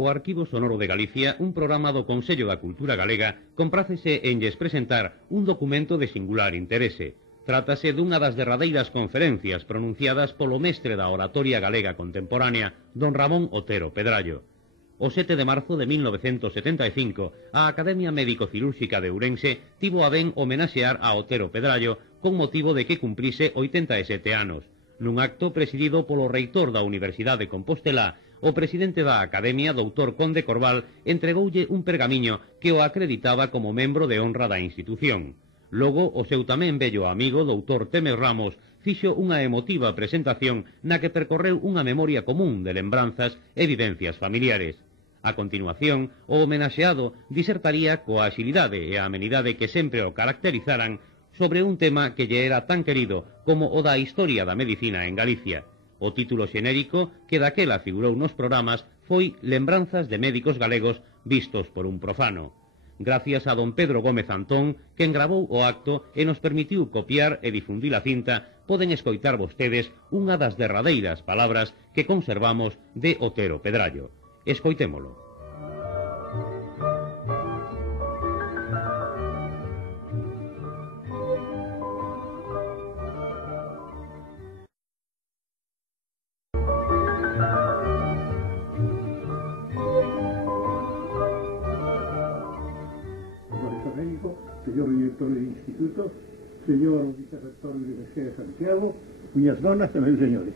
O Arquivo Sonoro de Galicia, un programa do Consello da Cultura Galega, comprácese en lles presentar un documento de singular interese. Trátase dunha das derradeiras conferencias pronunciadas polo mestre da oratoria galega contemporánea, don Ramón Otero Pedrallo. O 7 de marzo de 1975, a Academia Médico-Cirúrxica de Ourense tivo a ben homenaxear a Otero Pedrallo con motivo de que cumprise 87 anos. Nun acto presidido polo reitor da Universidade de Compostela, o presidente da Academia, doutor Conde Corval, entregoulle un pergamiño que o acreditaba como membro de honra da institución. Logo, o seu tamén vello amigo, doutor Temes Ramos, fixo unha emotiva presentación na que percorreu unha memoria común de lembranzas e vivencias familiares. A continuación, o homenaxeado disertaría coa axilidade e a amenidade que sempre o caracterizaran sobre un tema que lle era tan querido como o da historia da medicina en Galicia. O título xenérico que daquela figurou nos programas foi Lembranzas de médicos galegos vistos por un profano. Gracias a don Pedro Gómez Antón, quen gravou o acto e nos permitiu copiar e difundir a cinta, poden escoitar vostedes unha das derradeiras palabras que conservamos de Otero Pedrallo. Escoitémolo. Señor director del Instituto, señor vicerrector de la Universidad de Santiago, miñas donas e meus señores.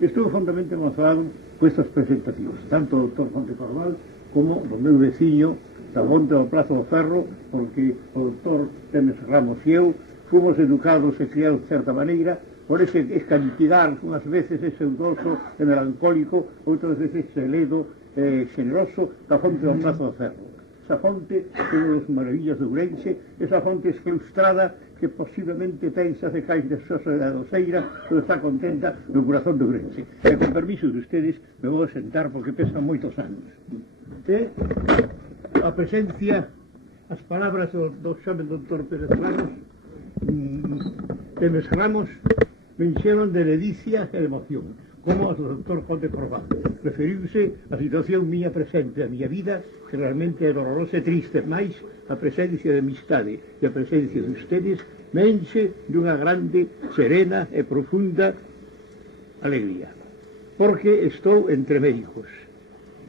Estuve fondamente emocionado por estas presentacións, tanto o doctor Conde Corval como o meu veciño da Monte do Prazo do Ferro, porque o doctor Temes Ramos e eu fomos educados e criados de certa maneira por ese escantigar, unhas veces ese eudoso e melancólico, outras veces ese ledo generoso da Fonte do Prazo do Ferro. Esa fonte é unha das maravillas de Ourense, esa fonte exclaustrada que posiblemente pensa de cais de Sosa da Doceira, pero está contenta no corazón de Ourense. E con permiso de ustedes me vou a sentar porque pesan moitos anos. E a presencia, as palabras do xame doctor Pérez Ramos, Temes Ramos, me encheron de ledicia e de emoción, como o doctor Conde Corval. Referiuse a situación miña presente, a miña vida, que realmente é dolorosa e triste, máis a presencia de amistade e a presencia de ustedes me enche dunha grande, serena e profunda alegría, porque estou entre médicos.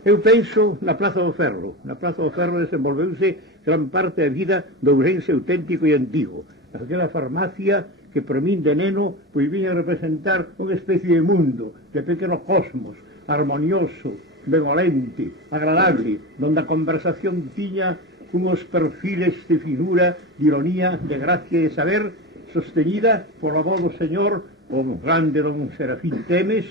Eu penso na Praza do Ferro. Na Praza do Ferro desenvolveuse gran parte da vida do Ourense auténtico e antigo. Aquela farmacia que por min de neno pois viña a representar unha especie de mundo, de pequeno cosmos, armonioso, benevolente, agradable, donde a conversación tiña unhos perfiles de figura, de ironía, de gracia e de saber, sostenida por voz do señor, o grande don Serafín Temes,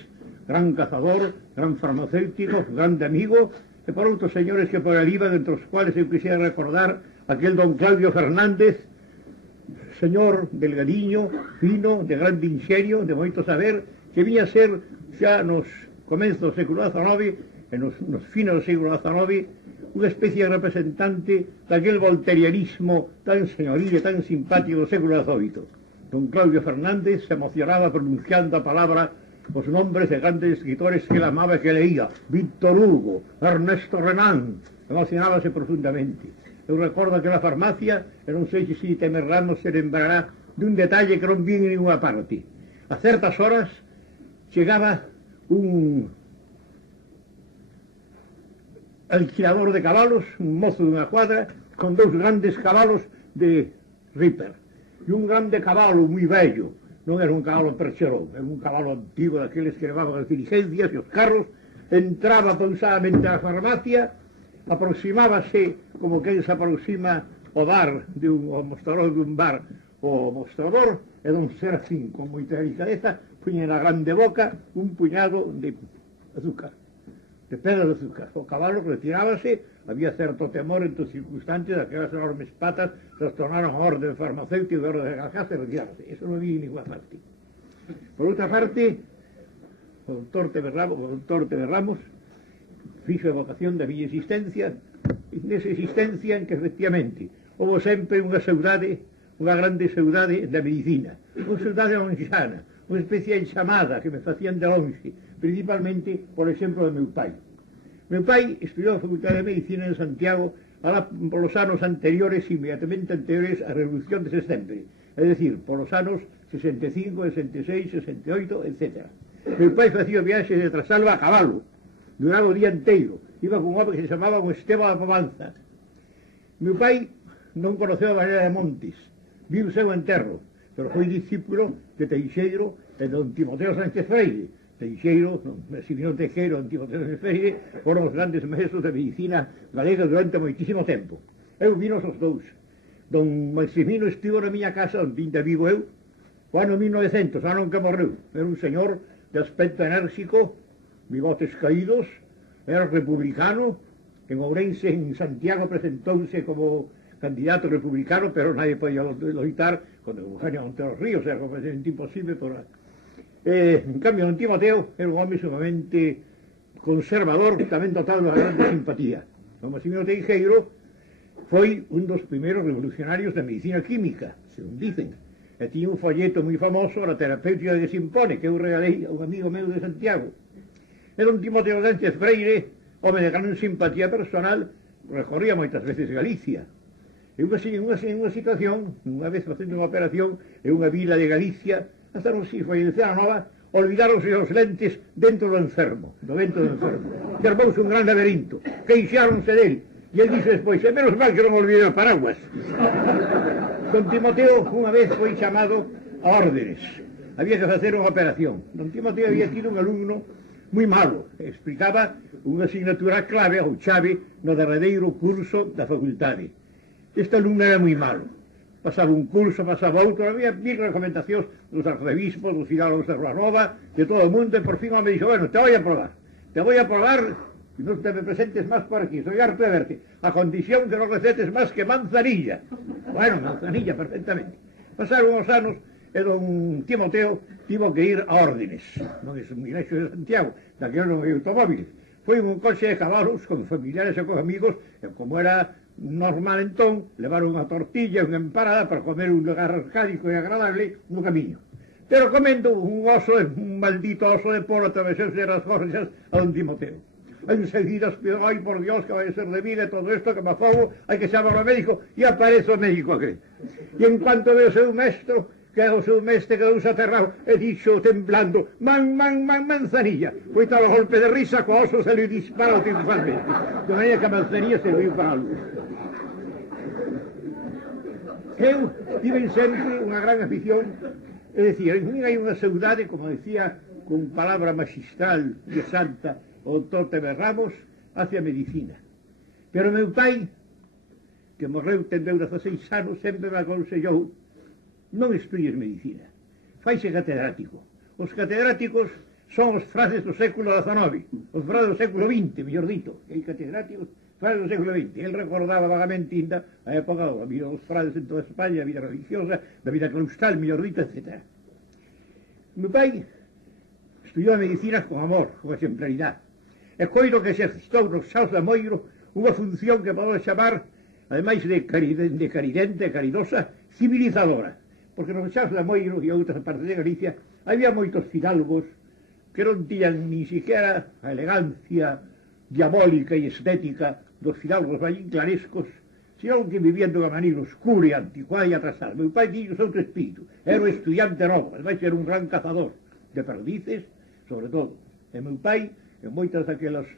gran cazador, gran farmacéutico, grande amigo, e por outros señores que por ali iban, entre os cuales eu quixera recordar aquel don Claudio Fernández, señor delgadiño, fino, de grande inxenio, de moito saber, que viña a ser xa nos comenzos do século XIX e nos finos do século XIX unha especie de representante daquel volterianismo tan señoril e tan simpático do século XVIII. Don Claudio Fernández se emocionaba pronunciando a palabra os nombres de grandes escritores que ele amaba e que leía, Víctor Hugo, Ernesto Renan, emocionábase profundamente. Eu recordo aquela farmacia, e non sei se Temes Ramos se lembrará dun detalle que non vi en ninguna parte. A certas horas chegaba un alquilador de cabalos, un mozo dunha cuadra, con dous grandes cabalos de Ripper. E un grande cabalo moi bello, non era un cabalo percherón, era un cabalo antigo daqueles que levaban as diligencias e os carros, entraba pausadamente á farmacia, aproximábase como quen se aproxima ao bar, ao mostrador dun bar, o mostrador, e don Serafín, con moita delicadeza, puña na grande boca un puñado de azúcar, de pedra de azúcar. O cabalo retirábase, había certo temor entre os circunstantes, aquelas enormes patas trastornaron a orden farmacéutico, a orden de galgaz, e retirarse. Eso non vi en ninguna parte. Por outra parte, o doctor Temes Ramos fixo a vocación da miña existencia, nesa existencia en que efectivamente houve sempre unha saudade, unha grande saudade da medicina, unha saudade lonxana, unha especie de chamada que me facían de longe, principalmente por exemplo do meu pai. Meu pai estudiou a Facultade de Medicina en Santiago polos anos anteriores, inmediatamente anteriores á Revolución de Setembro, é dicir, polos anos 65, 66, 68, etc. Meu pai facía viaxes de Trasalba a cabalo, duraba o día inteiro, iba con un home que se chamaba Esteban da Pomanza. Meu pai non conoceu a Valera de Montes, viu o seu enterro, pero foi discípulo de Teixeiro e don Timoteo Sánchez Freire. Teixeiro, Maximiliano Teixeiro, don Timoteo Sánchez Freire, foron os grandes maestros de medicina galega durante moitísimo tempo. Eu vino os dous. Don Maximino estivo na miña casa, onde ainda vivo eu, o ano 1900, ano en que morreu. Era un señor de aspecto enérxico, bigotes caídos, era republicano, en Ourense, en Santiago, presentouse como candidato republicano, pero nadie podía loitar con Eugenio Montero Ríos, era completamente imposible. En cambio, don Timoteo era un home sumamente conservador, tamén dotado de grande simpatía. Don Maximiliano Teixeiro foi un dos primeiros revolucionarios da medicina química, según dicen. E tiña un folleto moi famoso, a terapéutica que se impone, que eu regalei a un amigo meu de Santiago. E don Timoteo Sánchez Freire, home de gran simpatía personal, recorría moitas veces Galicia. E unha situación, unha vez facendo unha operación en unha vila de Galicia, hasta non se foi de Cera Nova, olvidaronse os lentes dentro do enfermo, Servouse un gran laberinto, queixáronse del, e el dixe despois, é menos mal que non olvidei o paraguas. Don Timoteo unha vez foi chamado a órdenes, había que facer unha operación. Don Timoteo había sido un alumno moi malo, explicaba unha asignatura clave ou chave no derradeiro curso da facultade. Este alumno era moi malo. Pasaba un curso, pasaba outro, había mil recomendacións dos arcebispos, dos fidalgos de Rua Nova, de todo o mundo, e por fin me dixo, bueno, te voy a probar, y no te me presentes más por aquí, soy harto de verte, a condición que no recetes más que manzanilla. Bueno, manzanilla, perfectamente. Pasaron uns anos, e don Timoteo tivo que ir a órdenes, non é un iglesia de Santiago, daqueles non hai automóviles. Foi un coche de cabalos con familiares e con amigos, e como era normal entón, levaron unha tortilla, unha empanada para comer un lugar arcádico e agradable no camiño. Pero comendo un maldito oso de polo atravesouse as gorxas a don Timoteo. Enseguida espirou, ai por Dios, que vai ser de vida todo isto, que me afogo, hai que chamar ao médico, e aparece o médico aquel. E en cuanto ve o seu mestre quedouse aterrado e dixo temblando, manzanilla. Foi tal o golpe de risa que o oso se le disparou triunfalmente. De maneira que a manzanilla serviu para algo. Eu tive sempre unha gran afición, é dicir, en mí hai unha saudade, como decía con palabra magistral de santa o doutor Teve Ramos, hacia a medicina. Pero meu pai, que morreu tendeu 16 anos, sempre me aconsellou, non estudies medicina, faise catedrático. Os catedráticos son os frases do século XIX, os frases do século XX, mellor dito, que hai catedráticos frases do século XX. El recordaba vagamente ainda a época da vida dos frades en toda España, a vida religiosa, da vida claustral, mellor dito, etc. Meu pai estudiou a medicina con amor, con exemplaridade, e coiro que exercitou nos Xaos de Moiro unha función que podemos chamar, ademais de caridente e caridosa, civilizadora, porque nos Xaos de Moiro e outras partes de Galicia había moitos fidalgos que non tiñan ni siquiera a elegancia diabólica e estética dos fidalgos vallinclarescos, sino que vivían dunha maneira oscura e anticuada e atrasada. Meu pai tiña outro espírito, era un estudiante novo, ademais era un gran cazador de perdices, sobre todo. E meu pai, en moitas daquelas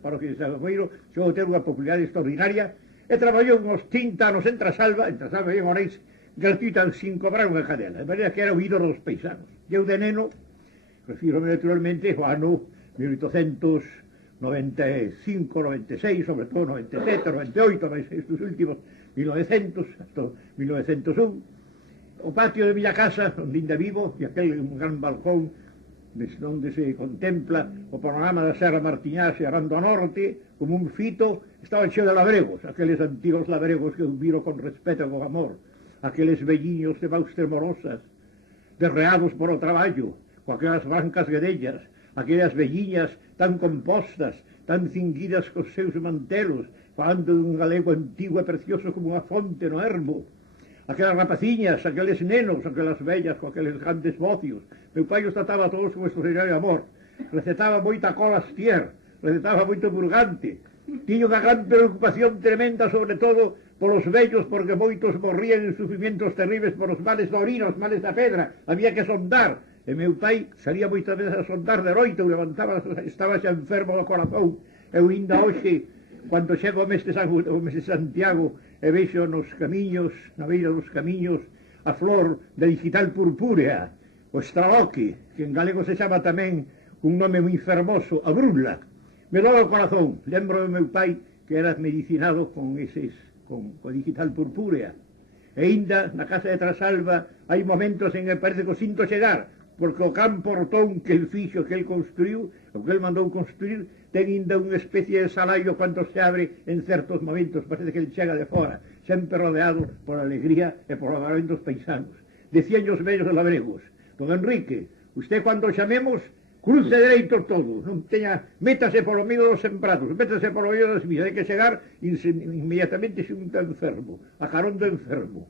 parroquias de Xaos de Moiro, chegou a ter unha popularidade extraordinaria e traballou uns 30 anos en Trasalba e en Orense, gratuita sin cobrar unha cadela, de maneira que era o ídolo dos paisanos. E eu de neno, refírome naturalmente ao ano 1895, 96, sobre todo 97, 98, mas estes últimos 1900, hasta 1901, o patio de miña casa, onde ainda vivo, e aquel gran balcón onde se contempla o panorama da Serra Martiñá xerando a norte, como un fito, estaba cheo de labregos, aqueles antigos labregos que eu miro con respeto e con amor, aqueles velliños de maus tremorosas, derreados por o traballo, con aquelas brancas guedellas, aquelas velliñas tan compostas, tan cinguidas cos seus mantelos, falando dun galego antigo e precioso como unha fonte no ermo, aquelas rapaciñas, aqueles nenos, aquelas vellas con aqueles grandes bocios. Meu pai os trataba a todos como extraordinario amor, recetaba moita cola astier, recetaba moito purgante. Tiña unha gran preocupación tremenda, sobre todo polos vellos, porque moitos morrían en sufrimientos terribles por os males da orina, os males da pedra, había que sondar. E meu pai salía moitas veces a sondar de noite, ou levantaba, estaba xa enfermo do corazón. Eu ainda hoxe, cando chego ao mes de Santiago, e vexo nos camiños, na beira dos camiños, a flor da digital purpúrea, o estraloque, que en galego se chama tamén un nome moi fermoso, a brunla. Me doa o corazón. Lembro do meu pai que era medicinado con a digital purpúrea. E ainda na casa de Trasalba hai momentos en que parece que o sinto chegar, porque o gran portón que el fixo, que el construiu, o que el mandou construir, ten ainda unha especie de salaio cando se abre en certos momentos, parece que el chega de fora, sempre rodeado por alegría e por o dos paisanos. Decían os vellos de labregos: don Enrique, usted cando chamemos, cruce dereito todo, non teña, métase polo medio dos sembrados, métase polo medio das vidas, hai que chegar inmediatamente xunto ao enfermo, a carón do enfermo.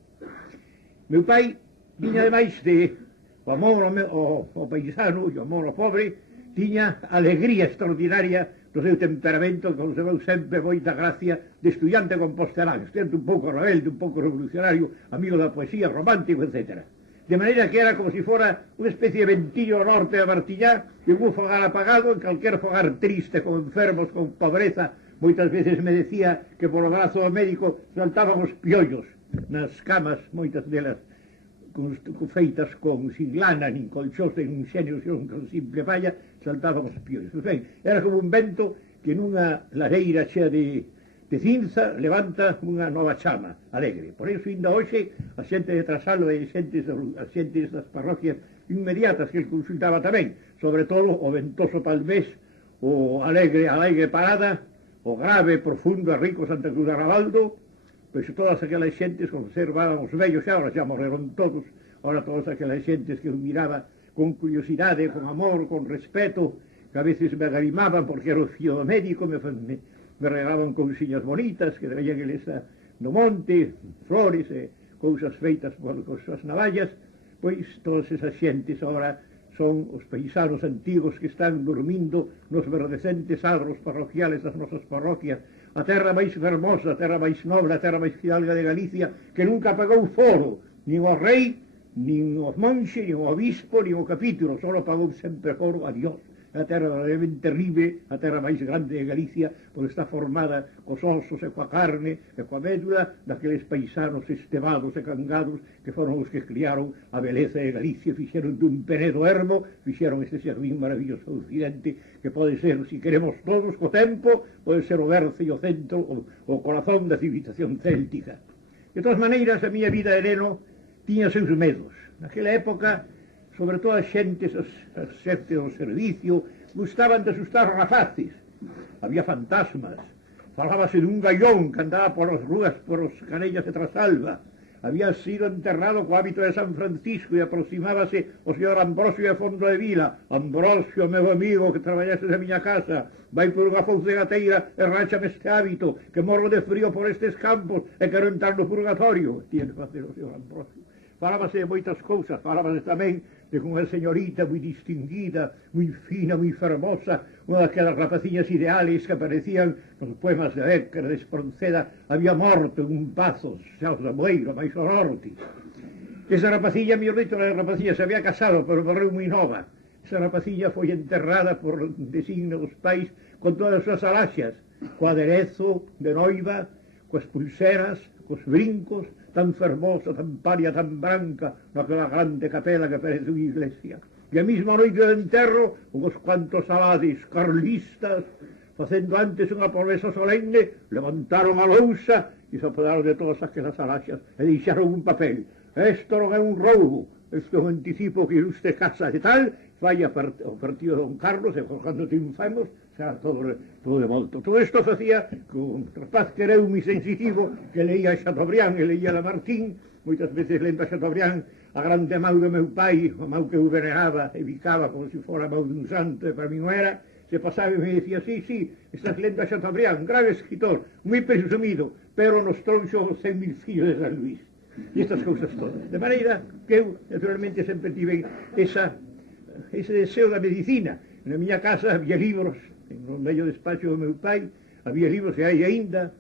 Meu pai viña demais de o amor ao paisano e o amor ao pobre, tiña alegría extraordinaria do seu temperamento, que conservou sempre moita gracia de estudiante compostelán, estudiante un pouco rebelde, un pouco revolucionario, amigo da poesía, romántico, etc. De maneira que era como si fora unha especie de ventillo ao norte de Martillá, e un fogar apagado, en calquer fogar triste, con enfermos, con pobreza. Moitas veces me decía que por o brazo do médico saltaban os piollos nas camas, moitas delas feitas sin lana, nin colchós, nin xenio, con simple palla, saltaban os piollos. Era como un vento que nunha lareira chea de cinza levanta unha nova chama alegre. Por iso, ainda hoxe, a xente de Trasalba e as xentes das parroquias inmediatas que el consultaba tamén, sobre todo o ventoso Palmés, o alegre Parada, o grave, profundo e rico Santa Cruz de Rabaldo, pois todas aquelas xentes conservaban os vellos, xa ahora xa morreron todos, ahora todas aquelas xentes que eu miraba con curiosidade, con amor, con respeto, que a veces me agarimaban porque era o fío do médico, me regalaban cousiñas bonitas que traían eles no monte, flores e cousas feitas con suas navallas. Pois todas esas xentes agora son os paisanos antigos que están dormindo nos verdecentes adros parroquiales das nosas parroquias, a terra máis fermosa, a terra máis noble, a terra máis fidalga de Galicia, que nunca pagou foro, nin o rei, nin o monxe, nin o obispo, nin o capítulo, só pagou sempre foro a Dios. A terra realmente terrible, a terra máis grande de Galicia, porque está formada cos osos e coa carne e coa médula daqueles paisanos estebados e cangados que foron os que criaron a beleza de Galicia, fixeron dun Penedo Ermo, fixeron este xardín maravilloso do occidente, que pode ser, se queremos todos, co tempo, pode ser o berce e o centro, o corazón da civilización céltica. De todas maneiras, a miña vida de neno tiña seus medos. Naquela época, sobre todo as xentes, as xentes do servicio, gustaban de asustar rapaces. Había fantasmas. Falábase dun gallón que andaba por as rúas, por os canellas de Trasalba. Había sido enterrado co hábito de San Francisco e aproximábase o señor Ambrosio de Fondo de Vila. Ambrosio, meu amigo, que traballase na miña casa, vai por unha fouce gateira e rachame este hábito, que morro de frío por estes campos e quero entrar no purgatorio. Tiene que facer o señor Ambrosio. Falábase de moitas cousas, falábase tamén de unha señorita moi distinguida, moi fina, moi fermosa, unha daquelas rapaciñas ideales que aparecían nos poemas de Bécquer, de Espronceda. Había morto en un pazo, xa da Moeiro, máis ao norte. Esa rapacilla, mellor dito, a rapacilla se había casado, pero morreu moi nova. Esa rapacilla foi enterrada por designo dos pais con todas as súas alaxas, co aderezo de noiva, coas pulseras, cos brincos, tan fermosa, tan paria, tan branca, naquela grande capela que parece unha iglesia. E a mesma noite de enterro, unhos cuantos abades carlistas, facendo antes unha promesa solemne, levantaron a lousa e se apoderaron de todas aquelas alaxas e deixaron un papel. Isto non é un roubo, isto é un anticipo que ilustre casa de tal, vai o partido de Don Carlos, e cando triunfamos, xa todo de volta. Todo isto facía con un rapaz que era un sensitivo, que leía Chateaubriand e leía Lamartine, moitas veces lendo a Chateaubriand, a grande mau do meu pai, a mau que eu veneraba e bicaba como se fora a mau dun santo, e para mí non era, se pasaba e me decía: sí, estás lendo a Chateaubriand, grave escritor, moi presumido, pero nos tronxo 100.000 fillos de San Luis. E estas cousas todas. De maneira que eu, naturalmente, sempre tive ese deseo da medicina. Na miña casa había libros no medio despacho do meu pai había libros que hai aínda.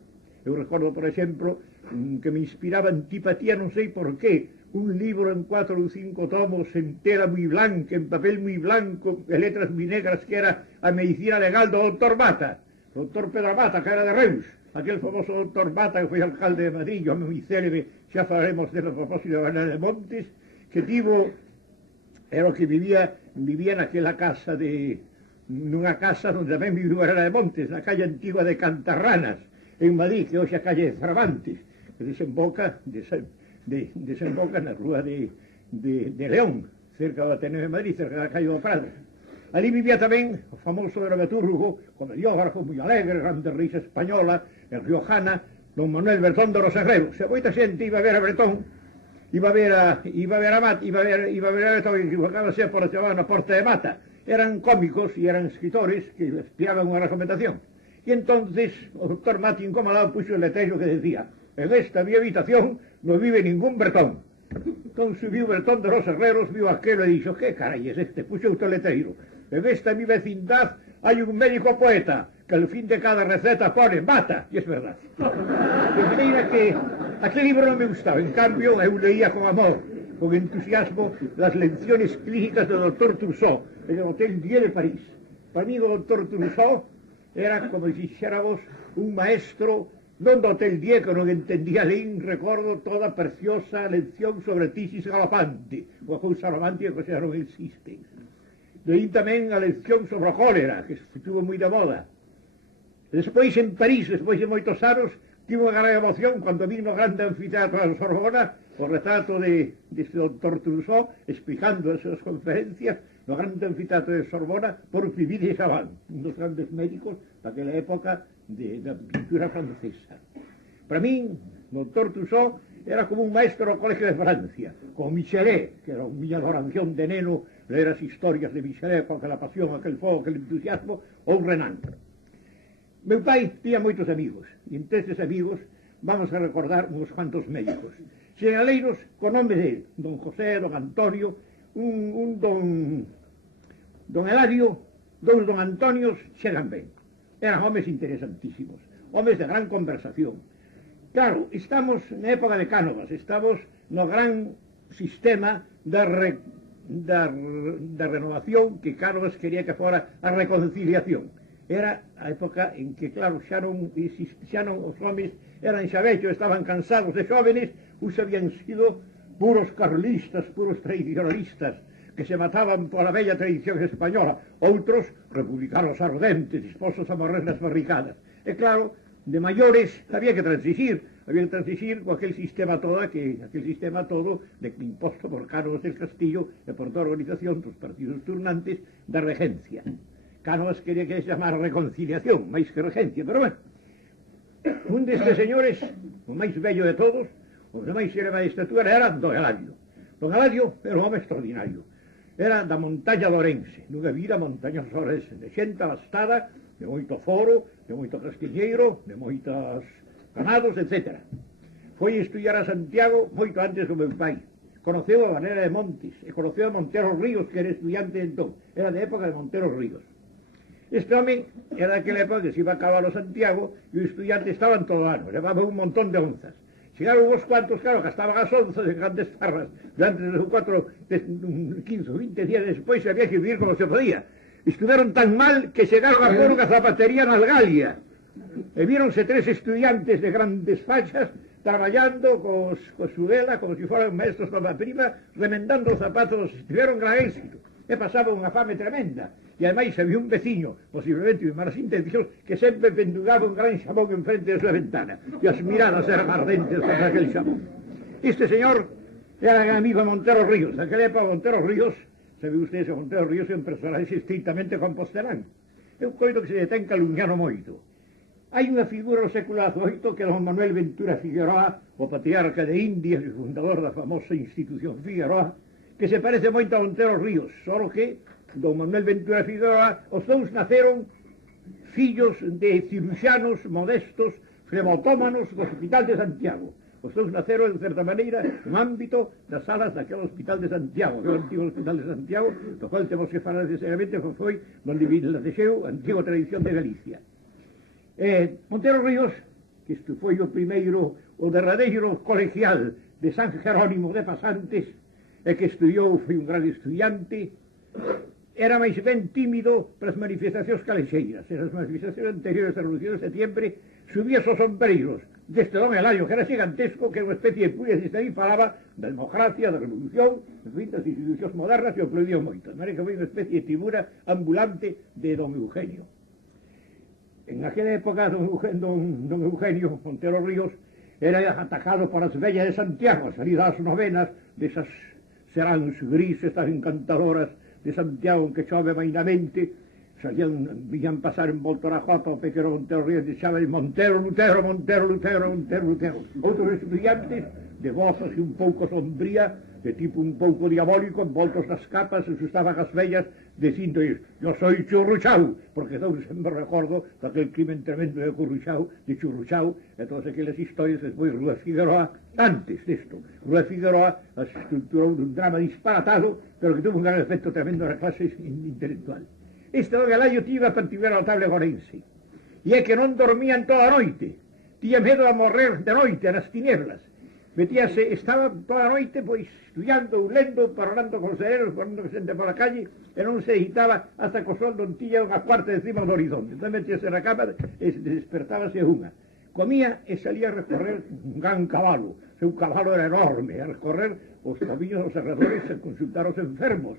Eu recordo, por exemplo, que me inspiraba antipatía, non sei por qué, un libro en 4 ou 5 tomos, en tela moi blanca, en papel moi blanco, de letras moi negras, que era a medicina legal do doctor Mata, o doctor Pedro Mata, que era de Reus, aquel famoso doctor Mata que foi alcalde de Madrid, home moi célebre, xa falaremos de propósito de Banana de Montes, que tivo, era o que vivía naquela casa nunha casa onde tamén viviu Banana de Montes, na calle antigua de Cantarranas, en Madrid, que hoxe a calle de Cervantes, que desemboca na rúa de León, cerca do Ateneo de Madrid, cerca da calle do Prado. Ali vivía tamén o famoso dramaturgo, comediógrafo moi alegre, grande risa española, en riojana, don Manuel Bertón de Roserrero. Se moita xente iba a ver a Bretón, iba a ver a Bretón, e equivocábase por chamar na Porta de Mata. Eran cómicos e eran escritores que espiaban unha recomendación. E entonces o doctor Mati incomodado puxo el letreiro que decía: en esta mi habitación no vive ningún Bretón. Entón subiu Bretón de los Herreros, viu aquelo e dixo: que carai es este? Puxo outro letreiro: en esta mi vecindad hai un médico poeta que al fin de cada receta pone mata, e es verdade. De maneira que aquel libro non me gustaba, en cambio eu leía con amor, con entusiasmo, las lecciones clínicas do doctor Trousseau en el Hotel Dieu de París. Para mí o doctor Trousseau era, como dixéramos, un maestro non do Hotel Dieu, que non entendía leín, recordo toda preciosa lección sobre tisis galopante, unha cousa romántica que xa non existe. Leín tamén a lección sobre a cólera, que estuvo moi de moda. Despois en París, despois de moitos anos, tive unha gran emoción cando vi no grande anfiteatro da Sorbona o retrato deste doctor Trousseau explicando as súas conferencias no grande anfiteatro de Sorbona por Philippe de Chavannes, un dos grandes médicos daquela época da pintura francesa. Para min, o doctor Trousseau era como un maestro do Colegio de Francia, como Michelet, que era unha miña adoración de neno, ler as historias de Michelet con aquela pasión, aquel fogo, aquel entusiasmo, ou Renan. Meu pai tiña moitos amigos, e entre estes amigos vamos a recordar uns cuantos médicos. Señaleiros con nome dele, don José, don Antonio, un don Eladio, dous don Antonios, chegan ben. Eran homes interesantísimos, homes de gran conversación. Claro, estamos na época de Cánovas, estamos no gran sistema da renovación que Cánovas quería que fora a reconciliación. Era a época en que, claro, xa non os homes eran xa vellos, estaban cansados de xóvenes, os habían sido puros carlistas, puros tradicionalistas, que se mataban pola bella tradición española, outros republicanos ardentes, dispostos a morrer nas barricadas. E claro, de maiores había que transigir con aquel sistema todo imposto por Cánovas del Castillo e por toda a organización dos partidos turnantes da regencia. Cánovas quería que se llamara reconciliación, máis que regencia, pero bueno, un destes señores, o máis bello de todos, o de máis elevada estatura, era don Eladio. Don Eladio era un home extraordinario. Era da montaña de Ourense, nunha vida montañosa de Ourense, de xente abastada, de moito foro, de moito castiñeiro, de moitos ganados, etc. Foi estudiar a Santiago moito antes do meu pai. Conoceu a Banana de Montes e conoceu a Montero Ríos, que era estudiante entón. Era de época de Montero Ríos. Este home era daquela época que se iba a Cabalo Santiago e os estudiantes estaban todo ano, levaba un montón de onzas. Chegaron uns cuantos, claro, gastaban as onzas en grandes farras, durante 15 ou 20 días despois había que vivir como se podía. Estudaron tan mal que chegaron a pôr unha zapatería na Galia. E víronse 3 estudiantes de grandes fachas traballando co su vela, como se foran maestros con a prima, remendando os zapatos, tiveron gran éxito. E pasaba unha fame tremenda. E ademais había un veciño, posiblemente de malas intencións, que sempre penduraba un gran xamón en frente de súa ventana. E as miradas eran ardentes con aquel xamón. Este señor era amigo de Montero Ríos. Naquela época Montero Ríos, sabe ustedes que Montero Ríos é un personaje estrictamente compostelán. Eu coido que se detén calumniano moito. Hai unha figura no século XVIII que é don Manuel Ventura Figueroa, o patriarca de Indias e fundador da famosa institución Figueroa, que se parece moito a Montero Ríos, só que don Manuel Ventura Figueroa, os dous naceron fillos de ciruxanos modestos, flebotómanos do Hospital de Santiago. Os dous naceron, de certa maneira, no ámbito das salas daquele Hospital de Santiago, aquele antigo Hospital de Santiago, do qual temos que falar necesariamente, foi onde nasceu a antiga tradición de Galicia. Montero Ríos, que isto foi o primeiro, o derradeiro colegial de San Jerónimo de Pasantes, e que estudiou, foi un gran estudiante, era máis ben tímido para as manifestacións calexeiras. En as manifestacións anteriores da Revolución de Setiembre subía os sombreiros deste don Eladio, que era gigantesco, que era unha especie de puya, e aí falaba da democracia, da revolución, en fin, das institucións modernas, e o aplaudiu moito. De maneira que foi unha especie de figura ambulante de don Eugenio. En aquela época, don Eugenio Montero Ríos era atacado por as vellas de Santiago, salidas as novenas desas seráns grises, tan encantadoras de Santiago, que chove mainamente, viñan pasar en Voltorajota o pequeno Montero Ríos, e chave Montero Lutero, Montero Lutero, Montero Lutero. Outros estudiantes, de voz así un pouco sombría, de tipo un pouco diabólico, envoltos nas capas, se asustaban as vellas, dicindo: yo soy Churruchau, porque eu sempre recordo daquel crimen tremendo de Churruchau, e todas aquelas historias. Despois Rúa Figueroa, antes desto, Rúa Figueroa as estructurou dun drama disparatado, pero que tuvo un gran efecto tremendo na clase intelectual. Este don Eladio tiña particular notable gorense, e é que non dormían toda a noite, tiña medo a morrer de noite, nas tinieblas. Metíase, estaba toda a noite, pois, estudiando, lendo, parolando con os sereros, falando que xente pola calle, e non se agitaba hasta que o sol non tiña unha cuarta de cima do horizonte. Entón metíase na cama e despertábase unha. Comía e salía a recorrer un gran cabalo. O seu cabalo era enorme, a recorrer os camiños dos arredores e consultar os enfermos.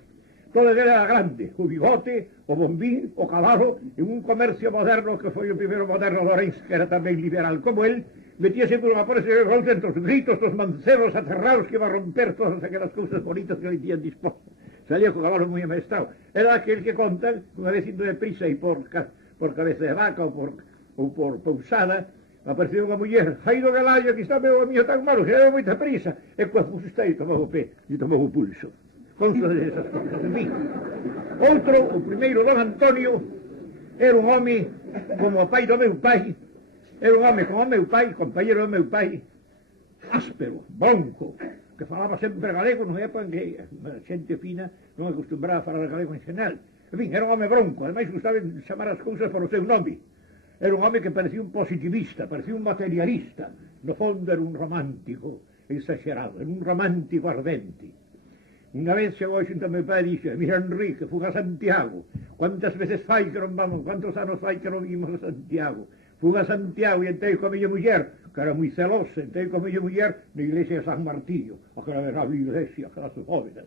Todo era grande, o bigote, o bombín, o cabalo, en un comercio moderno que foi o primeiro moderno de Ourense, que era tamén liberal como él. Metíase por unha porta e entre os gritos dos manceros aterrados que iba a romper todas aquelas cousas bonitas que le tiñan disposto. Salía co cabalo moi amestrado. Era aquel que contan, unha vez indo de prisa e por cabeza de vaca ou por Pousada, apareceu unha muller: "Ai, don Eladio, que está meu amigo tan malo, que leva moita prisa", e coa fusta e tomou o pé, e tomou o pulso. Conso de esas cousas. En fin, outro, o primeiro don Antonio, era un home como o pai do meu pai. Era un home como o meu pai, compañero do meu pai, áspero, bronco, que falaba sempre galego, non é para que a xente fina non acostumbraba a falar galego en general. En fin, era un home bronco, ademais gustaba chamar as cousas por o seu nome. Era un home que parecía un positivista, parecía un materialista. No fondo era un romántico exagerado, era un romántico ardente. Unha vez chegou xunto a meu pai e dixe: "Mira, Enrique, fuga a Santiago. Quantas veces fai que non vamos, quantos anos fai que non vimos a Santiago? Fuga a Santiago e entei con a miña muller, que era moi celosa, entei con a miña muller na iglesia de San Martillo, aquela venerable iglesia, aquelas bóvedas.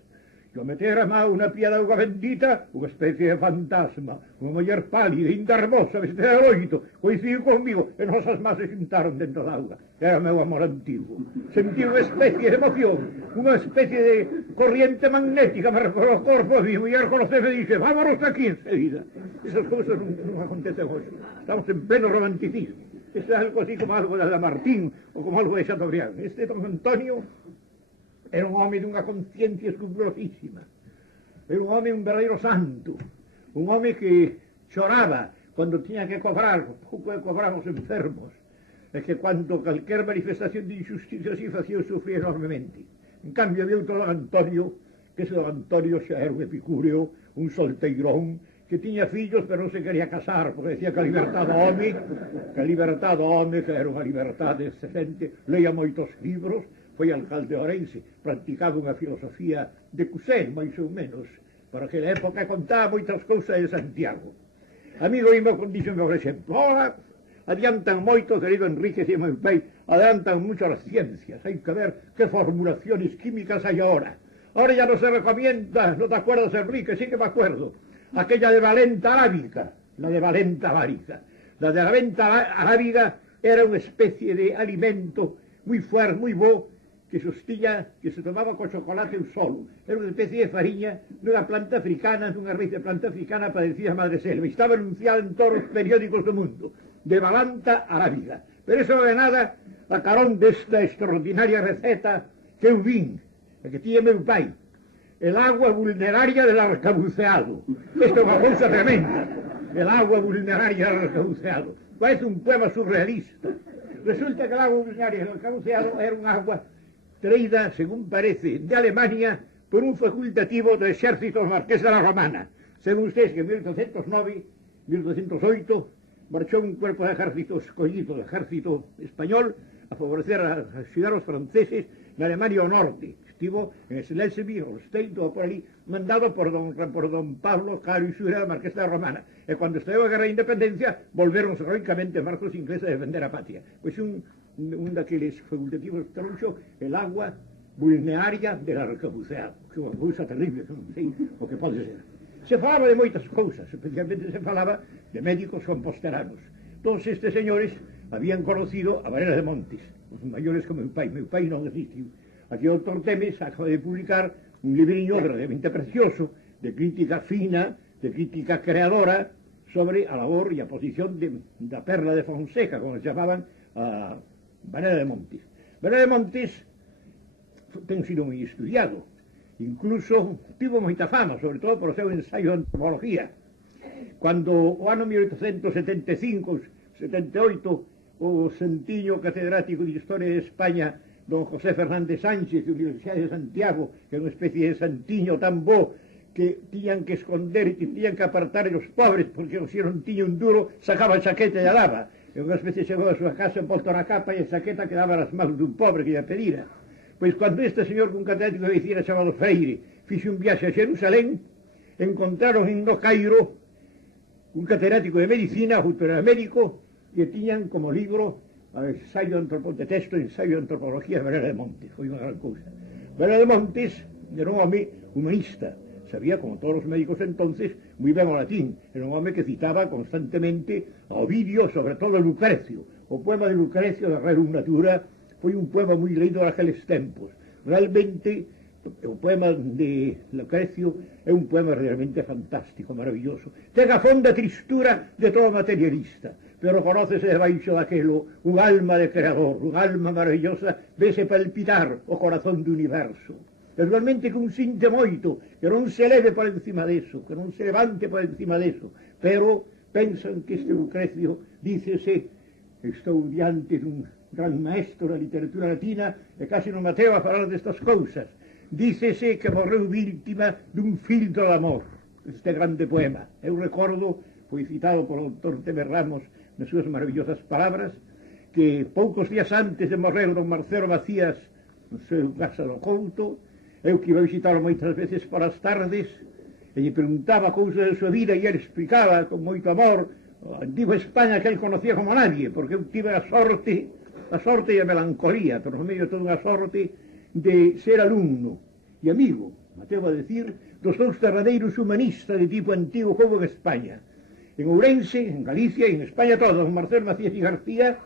Yo meter a mão na pía da auga bendita, unha especie de fantasma, unha muller pálida, inda hermosa, vestida de loito, coincidiu comigo, e nosas más se xuntaron dentro da auga. Era meu amor antigo. Sentí unha especie de emoción, unha especie de corriente magnética, me recorreu o corpo, e mi muller conoceu e dixe: "Vámonos aquí enseguida". Esas cousas non acontecen hoxe. Estamos en pleno romanticismo. Isto é algo así como algo de Lamartine, ou como algo de Chateaubriand. Este don Antonio era un home dunha conciencia escrupulosísima. Era un home, un verdadeiro santo. Un home que choraba cando tiña que cobrar, pouco que cobramos enfermos. E que cando calquer manifestación de injusticia así facía sufrir enormemente. En cambio, había outro don Antonio, que ese don Antonio xa era un epicúreo, un solteirón, que tiña fillos pero non se quería casar, porque decía que a libertad do home, que era unha libertade excedente, leía moitos libros, foi alcalde de Ourense, practicaba unha filosofía de Cusén, máis ou menos, para aquela época contaba moitas cousas de Santiago. Amigo meu, díxome, por exemplo, ahora adiantan moito, querido Enrique, e meu pai, adiantan mucho las ciencias, hai que ver que formulaciones químicas hai ahora. Ahora ya no se recomienda, ¿no te acuerdas, Enrique? Sí que me acuerdo. Aquella de Valenta arábica, la de Valenta arábica. La de Valenta arábica era unha especie de alimento moi fuerte, moi bo, que se tomaba con chocolate un solo. Era unha especie de fariña dunha planta africana, dunha raíz de planta africana parecida a madre selva. Estaba anunciada en todos os periódicos do mundo, de Valenta arábiga. Pero eso non é nada a carón desta extraordinaria receta que eu vin, e que tiña meu pai. El agua vulneraria del arcabuceado. Isto é unha cousa tremenda. El agua vulneraria del arcabuceado. Parece un poema surrealista. Resulta que el agua ordinaria del Cabuceado era un agua traída, según parece, de Alemania por un facultativo del ejército marqués de la Romana. Según ustedes, que en 1809, 1808, marchó un cuerpo de ejército escogido, del ejército español, a favorecer a ciudadanos franceses de Alemania Norte. Estuvo en Schleswig, Holstein, todo por allí, mandado por don Pablo Caro y Sura, marqués de la Romana. Y cuando estalló la guerra de independencia, volvieron heroicamente barcos ingleses a defender a patria. Pues un de aquellos facultativos troncho, el agua vulneraria de la Cabuceado, que é unha cousa terrible, que non sei o que pode ser. Se falaba de moitas cousas, especialmente se falaba de médicos composteranos. Todos estes señores habían conocido a Varela de Montes, os maiores como meu pai non existiu. Aquí o Dr. Temes acaba de publicar un libriño realmente precioso, de crítica fina, de crítica creadora, sobre a labor e a posición da Perla de Fonseca, como se chamaban a Varela de Montes. Varela de Montes ten sido moi estudiado, incluso tivo moita fama, sobre todo por o seu ensaio de antropología. Cando o ano 1875-78 o sentiño catedrático de Historia de España, don José Fernández Sánchez, de Universidade de Santiago, que é unha especie de santiño tan bo que tiñan que esconder e tiñan que apartar os pobres, porque se non tiña un duro, sacaba a chaqueta e a daba. E unhas veces chegou a súa casa envolto na capa e a chaqueta quedaba nas mãos dun pobre que lle pedira. Pois cando este señor con catedrático de medicina chamado Freire fixe un viaxe a Xerusalén, encontraron en no Cairo un catedrático de medicina, junto era médico, que tiñan como libro ensayo de texto, ensayo de antropología de Varela de Montes. Foi unha gran cousa. Varela de Montes era un home humanista, sabía, como todos os médicos entonces, moi ben o latín. Era un home que citaba constantemente a Ovidio, sobre todo a Lucrecio. O poema de Lucrecio, de Rerum Natura, foi un poema moi leído naqueles tempos. Realmente, o poema de Lucrecio é un poema realmente fantástico, maravilloso. Ten a fonda tristura de todo materialista, pero conócese debaixo daquelo un alma de creador, un alma maravillosa, vese palpitar o corazón do universo. E realmente que un sinte moito, que non se eleve por encima deso, que non se levante por encima deso, pero pensan que este Lucrecio, dícese, estou diante dun gran maestro da literatura latina e casi non me atrevo a falar destas cousas. Dícese que morreu víctima dun filtro de amor, este grande poema. Eu recordo, foi citado por o Dr. Temer Ramos nas súas maravillosas palabras, que poucos días antes de morrer don Marcelo Macías no seu casa do Couto, eu que iba a visitarlo moitas veces por as tardes, e lle preguntaba cousas da súa vida e ele explicaba con moito amor a antigua España que ele conocía como nadie, porque eu tive a sorte e a melancolía, pero no medio de toda unha sorte de ser alumno e amigo, me atrevo a decir, dos dous derradeiros humanistas de tipo antigo como en España. En Ourense, en Galicia e en España todo, don Marcelo Macías y García,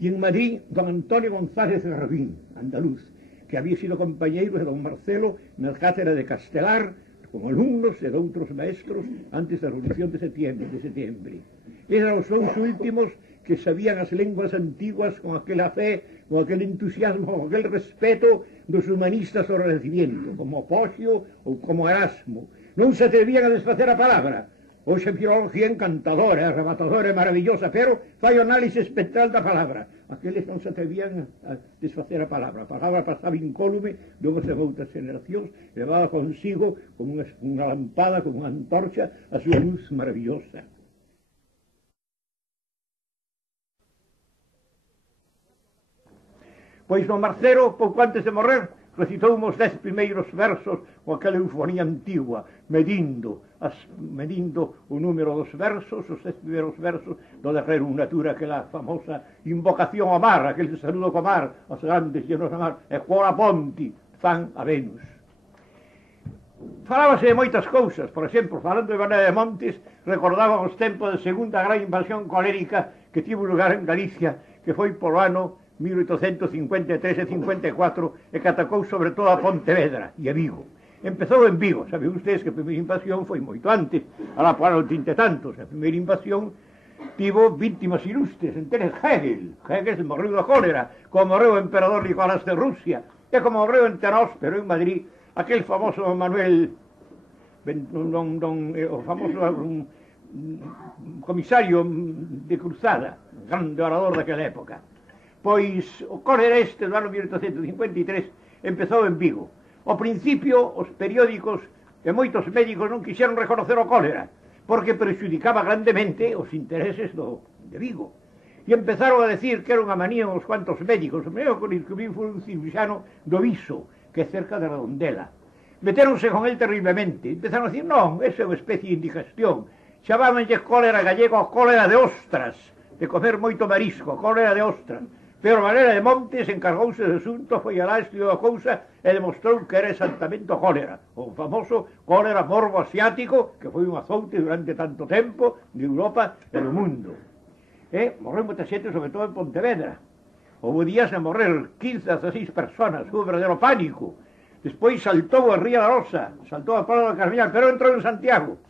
e en Madrid, don Antonio González de Rabín, andaluz, que había sido compañeiro de don Marcelo na cátedra de Castelar, con alumnos e de outros maestros antes da Revolución de Setiembre. Eran os dous últimos que sabían as lenguas antiguas con aquela fe, con aquel entusiasmo, con aquel respeto dos humanistas do Renacimiento, como Poxio ou como Erasmo. Non se atrevían a desfacer a palabra. Hoxe a filología encantadora, arrebatadora e maravillosa, pero fai o análise espectral da palabra. Aqueles non se atrevían a desfacer a palabra. A palabra pasaba incólume de unhas e outras generacións, levaba consigo como unha lampada, como unha antorcha, a súa luz maravillosa. Pois don Marcelo, pouco antes de morrer, recitou uns 10 primeiros versos con aquela eufonía antigua, medindo o número dos versos, os 10 primeiros versos do de Rerum Natura, aquela famosa invocación ao mar, aquele saludo co mar, aos grandes llenos do mar, e quora ponti fan a Venus. Falábase de moitas cousas, por exemplo, falando de Varela de Montes, recordaban os tempos de segunda gran invasión colérica que tivo lugar en Galicia, que foi polo ano 1853 e 54 e que atacou sobre todo a Pontevedra e a Vigo. Empezou en Vigo, saben ustedes que a primeira invasión foi moito antes, alá por ano 30 e tantos. A primeira invasión tivo víctimas ilustres, entre Hegel morreu da cólera, como morreu o emperador Nicolás de Rusia, e como morreu entre nós, pero en Madrid, aquel famoso Manuel, o famoso comisario de cruzada, grande orador daquela época. Pois o cólera este do ano 1853 empezou en Vigo. Ao principio os periódicos e moitos médicos non quixeron reconocer o cólera, porque prexudicaba grandemente os intereses de Vigo. E empezaron a decir que era unha manía uns cuantos médicos. O meu que foi un cirurgiano do Viso, que é cerca de Redondela. Metéronse con el terriblemente. Empezaron a decir, non, esa é unha especie de indigestión. Chamábanlle cólera gallego, cólera de ostras, de comer moito marisco, cólera de ostras. Pero Valera de Montes encargouse do asunto, foi alá, estudiou a cousa e demostrou que era exactamente o cólera, o famoso cólera morbo asiático, que foi un azoute durante tanto tempo de Europa e do mundo. Morreu moita xente, sobre todo en Pontevedra. Houve días de morrer 15 a 16 personas, un verdadero pánico. Despois saltou a Ría da Rosa, saltou a Prado da Carmiñal, pero entrou en Santiago.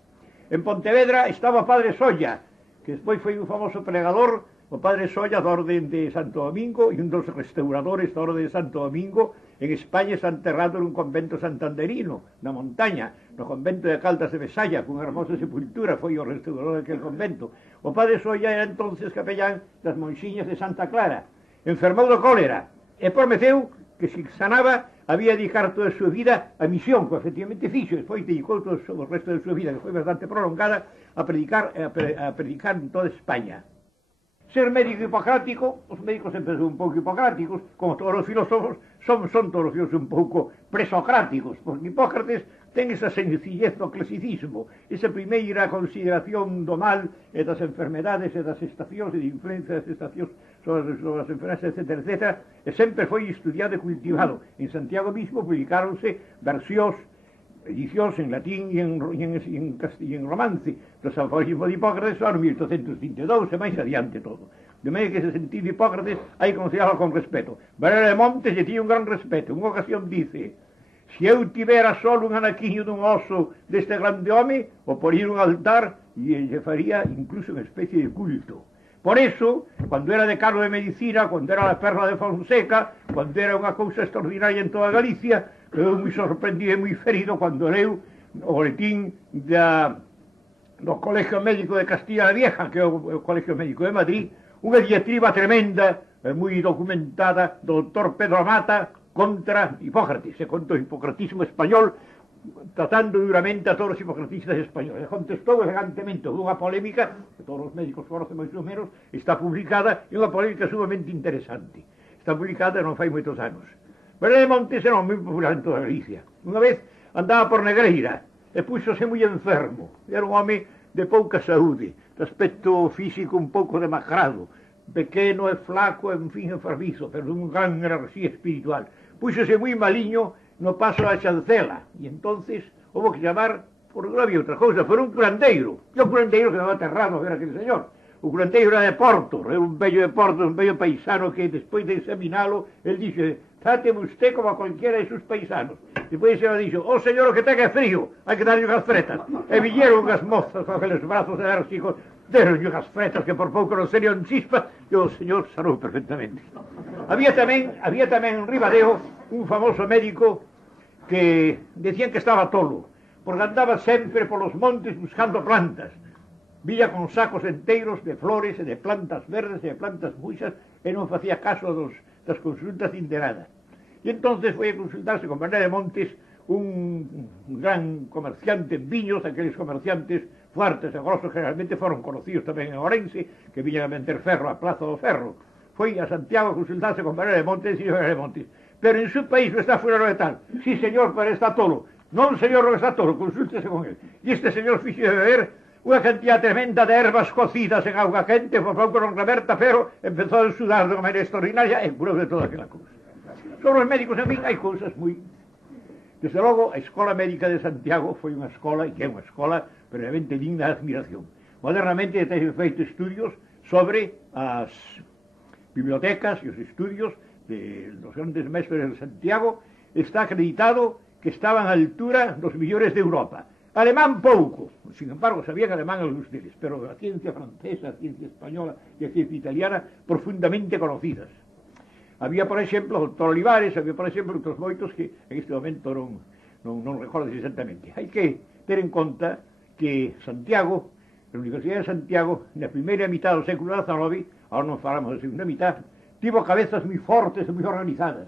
En Pontevedra estaba o Padre Solla, que despois foi un famoso pregador, o Padre Solla da Orden de Santo Domingo, e un dos restauradores da Orden de Santo Domingo. En España está enterrado en un convento santanderino, na montaña, no convento de Caldas de Besaya, con unha hermosa sepultura, foi o restaurador daquele convento. O Padre Solla era entonces capellán das monxiñas de Santa Clara. Enfermou do cólera, e prometeu que se sanaba había de dedicar toda a súa vida a misión, que efectivamente fixo, e foi dedicou todo o resto da súa vida, que foi bastante prolongada, a predicar en toda España. Ser médico hipocrático, os médicos sempre son un pouco hipocráticos, como todos os filósofos, son todos os filósofos un pouco presocráticos, porque Hipócrates ten esa sencillez do clasicismo, esa primeira consideración do mal e das enfermedades e das estacións e de influencia das estacións sobre as enfermedades, etc., e sempre foi estudiado e cultivado. En Santiago mismo publicáronse versións, edicións en latín e en romance dos aforismos de Hipócrates no ano 1822 e máis adiante todo. De medio que ese sentido de Hipócrates hai que considerarlo con respeto. Valera de Montes lle tiña un gran respeto. En unha ocasión dice: se eu tivera solo un anaquiño dun oso deste grande home, o poría un altar e lle faría incluso unha especie de culto. Por eso, cando era decano de Medicina, cando era la Perla de Fonseca, cando era unha cousa extraordinaria en toda Galicia, quedou moi sorprendido e moi ferido cando leu o boletín do Colegio Médico de Castilla la Vieja, que é o Colegio Médico de Madrid, unha diatriba tremenda, moi documentada, do doctor Pedro Mata contra Hipócrates, e contra o hipocratismo español, tratando duramente a todos os hipocratistas españoles. Contestou elegantemente unha polémica, que todos os médicos conocen máis ou menos, está publicada, e unha polémica sumamente interesante. Está publicada non fai moitos anos. Valera de Montes era moi popular en toda Galicia. Unha vez andaba por Negreira e púxose moi enfermo. Era un home de pouca saúde, de aspecto físico un pouco demacrado, pequeno e flaco, en fin, enfermizo, pero un gran enerxía espiritual. Púxose moi maliño no paso da Chancela, e entonces houve que chamar, porque non había outra cousa, por un curandeiro. E o curandeiro que me aterrado a ver aquele señor. O curandeiro era de Porto, era un bello de Porto, un bello paisano que despois de examinalo, el dixe: tráteme usted como a cualquiera de sus paisanos. Despois se me dixo: oh señor, o que ten é frío, hai que darlle unhas fretas. E viñeron unhas mozas con aqueles brazos enérxicos, deronlle unhas fretas que por pouco non serían chispas, e o señor sarou perfectamente. Había tamén en Ribadeo un famoso médico que decían que estaba tolo, porque andaba sempre polos montes buscando plantas. Villa con sacos enteiros de flores e de plantas verdes e de plantas muixas, e non facía caso das consultas inderadas. E entonces foi a consultarse con Valera de Montes, un gran comerciante en viños, aqueles comerciantes fuertes e grosos que realmente foron conocidos tamén en Ourense, que viñan a vender ferro a Plaza do Ferro. Foi a Santiago a consultarse con Valera de Montes e Valera de Montes: pero en su país non está fuera de tal. Sí, señor, pero está tolo. Non, señor, non está tolo, consúltese con él. E este señor fixo de beber unha cantidad tremenda de ervas cocidas en auga quente, por pouco non reverta, pero empezou a sudar de unha maneira extraordinaria e curou de toda aquela cousa. Sobre os médicos, en fin, hai cousas moi... Desde logo, a Escola Médica de Santiago foi unha escola, e que é unha escola previamente digna de admiración. Modernamente ten feito estudios sobre as bibliotecas e os estudios dos grandes mestres de Santiago. Está acreditado que estaban á altura dos millores de Europa. Alemán pouco, sin embargo sabían alemán algúns deles, pero a ciencia francesa, a ciencia española e a ciencia italiana profundamente conocidas. Había, por exemplo, o doctor Olivares, había, por exemplo, outros moitos que en este momento non recordo exactamente. Hai que ter en conta que Santiago a Universidade de Santiago, na primeira mitad do século XIX, ahora non falamos da segunda mitad, tivo cabezas moi fortes e moi organizadas.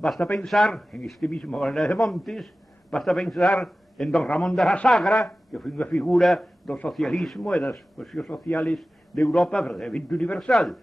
Basta pensar en este mismo Valer de Montes, basta pensar en don Ramón de la Sagra, que foi unha figura do socialismo e das cuestións sociales de Europa verdadeiramente universal.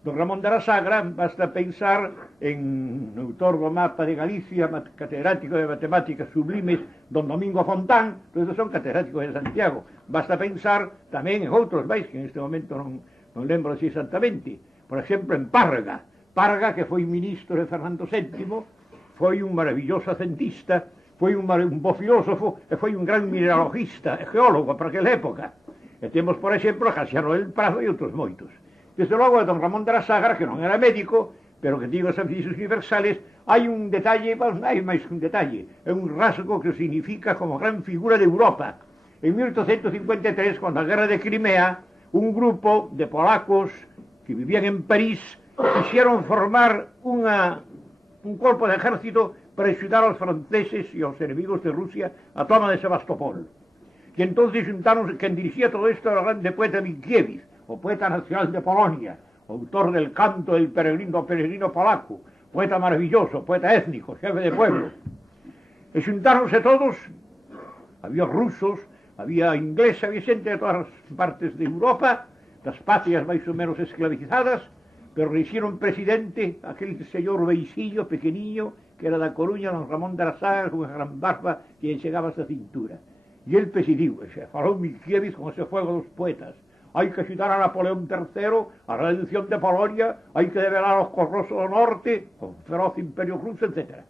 Don Ramón de la Sagra, basta pensar en o autor do mapa de Galicia, catedrático de matemáticas sublimes, don Domingo Fontán, todos son catedráticos de Santiago. Basta pensar tamén en outros máis, que en este momento non lembro así exactamente. Por exemplo, en Parga. Parga, que foi ministro de Fernando VII, foi un maravilloso cientista, foi un bo filósofo e foi un gran mineralogista e geólogo para aquela época. E temos, por exemplo, a Casiano del Prado e outros moitos. Desde logo, a don Ramón de la Sagra, que non era médico, pero que tivo as físicas universales, hai un detalle, hai máis que un detalle, é un rasgo que significa como gran figura de Europa. En 1853, cando a guerra de Crimea, un grupo de polacos que vivían en París quixeron formar un corpo de ejército para axudar aos franceses e aos enemigos de Rusia a toma de Sebastopol. E entonces xuntaron, quen dirixía todo isto era o grande poeta Mickiewicz, o poeta nacional de Polonia, autor del canto del peregrino polaco, poeta maravilloso, poeta étnico, xefe de pueblo. E xuntáronse todos, había rusos, había ingleses, había xente de todas as partes de Europa, das patrias máis ou menos esclavizadas, pero hicieron presidente aquel señor Beisillo, pequeniño, que era da Coruña, don Ramón de la Sagra, con unha gran barba que lle chegaba hasta a cintura. E el presidiu, e falou Mickiewicz con ese fuego dos poetas. Hai que axudar a Napoleón III, a redención de Polonia, hai que debelar aos corrosos do norte, o feroz imperio ruso, etc.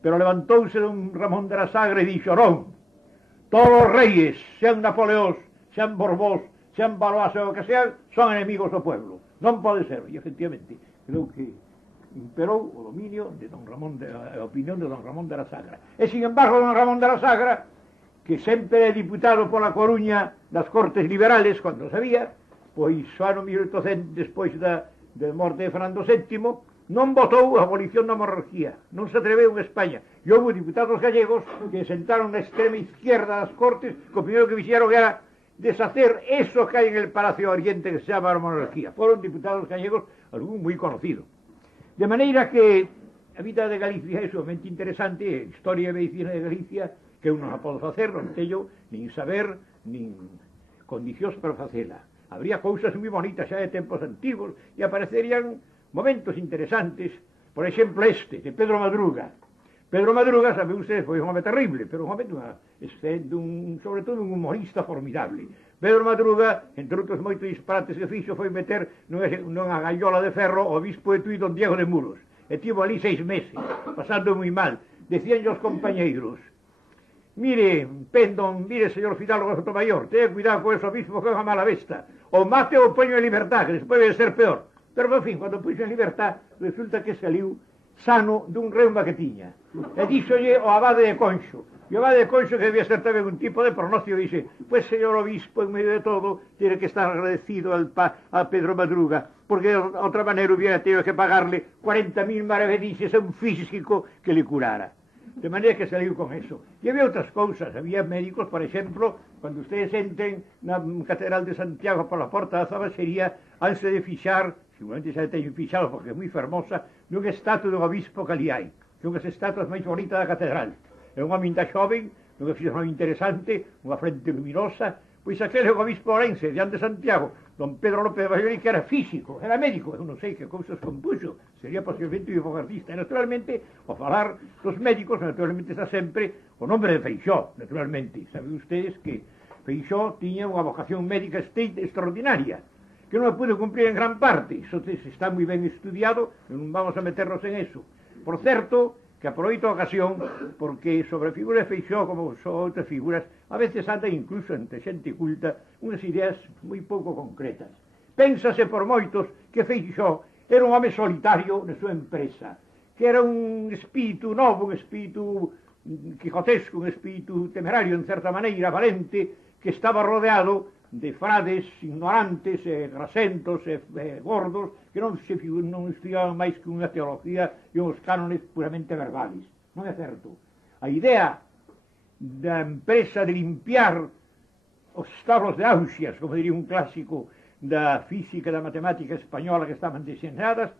Pero levantouse don Ramón de la Sagra e dixo, non, todos os reyes, sean Napoleóns, sean Borbós, sean Valois, o que sean, son enemigos do pueblo. Non pode ser. E, efectivamente, creo que imperou o dominio de don Ramón a opinión de don Ramón de la Sagra. E, sin embargo, don Ramón de la Sagra, que sempre é diputado pola Coruña das Cortes Liberales, cando sabía, pois o ano 1800, despois da morte de Fernando VII, non votou a abolición da monarquía, non se atreveu en España. E houve diputados gallegos que sentaron na extrema izquierda das Cortes, que o primeiro que fixeron era deshacer eso que hai en el Palacio Oriente que se chama a monarquía. Foron diputados gallegos, algún moi conocido. De maneira que a vida de Galicia é sumamente interesante, a historia e medicina de Galicia, que eu non a podo facer, non teño nin saber, nin condicións para facela. Habría cousas moi bonitas xa de tempos antigos e aparecerían momentos interesantes, por exemplo este, de Pedro Madruga. Pedro Madruga, sabe usted, foi un home terrible, pero un home sobre todo un humorista formidable. Pedro Madruga, entre outros moitos disparates que fixo, foi meter nunha gaiola de ferro o obispo de Tui, don Diego de Muros. E tivo ali 6 meses, pasando moi mal. Decían os compañeiros, mire, mire, señor Fidalgo Sotomayor, ten cuidado con ese obispo que é unha mala besta. O mate ou poño en libertad, que despois debe ser peor. Pero, en fin, cando puxo en libertad, resulta que saliu sano dun reuma que tiña. E díxolle o abade de Conxo. E o abade de Conxo, que debía ser tamén un tipo de pronóstico, dixe, pues, señor obispo, en medio de todo, tiene que estar agradecido a Pedro Madruga, porque de outra maneira hubiera tenido que pagarle 40.000 maravedixes a un físico que le curara. De maneira que saliu con eso. E había outras cousas, había médicos, por exemplo, cando ustedes entren na Catedral de Santiago por la porta da Zabaxería, anse de fixar, seguramente xa teñen fixado porque é moi fermosa, nun estatua dun obispo que ali hai, que unhas estatuas máis bonitas da catedral. É un home inda xoven, unha fixación interesante, unha frente luminosa, pois aquele é o obispo orense, de Ande Santiago, don Pedro López de Bayoni, que era físico, era médico, eu non sei que cousas compuxo, sería posiblemente un hipocardista. E, naturalmente, ao falar dos médicos, naturalmente está sempre o nombre de Feixó, naturalmente. Saben ustedes que Feixó tiña unha vocación médica extraordinaria, que non a pude cumplir en gran parte. Iso está moi ben estudiado, non vamos a meternos en eso. Por certo, que aproveito a ocasión, porque sobre a figura de Feixó, como son outras figuras, a veces andan incluso entre xente culta unhas ideas moi pouco concretas. Pénsase por moitos que Feixó era un home solitario na súa empresa, que era un espírito novo, un espírito quijotesco, un espírito temerario en certa maneira, valente, que estaba rodeado de frades ignorantes, grasentos, gordos, que non estudiaban máis que unha teología e uns cánones puramente verbales. Non é certo. A idea da empresa de limpiar os establos de Auxias, como diría un clásico da física e da matemática española que estaban desenhadas,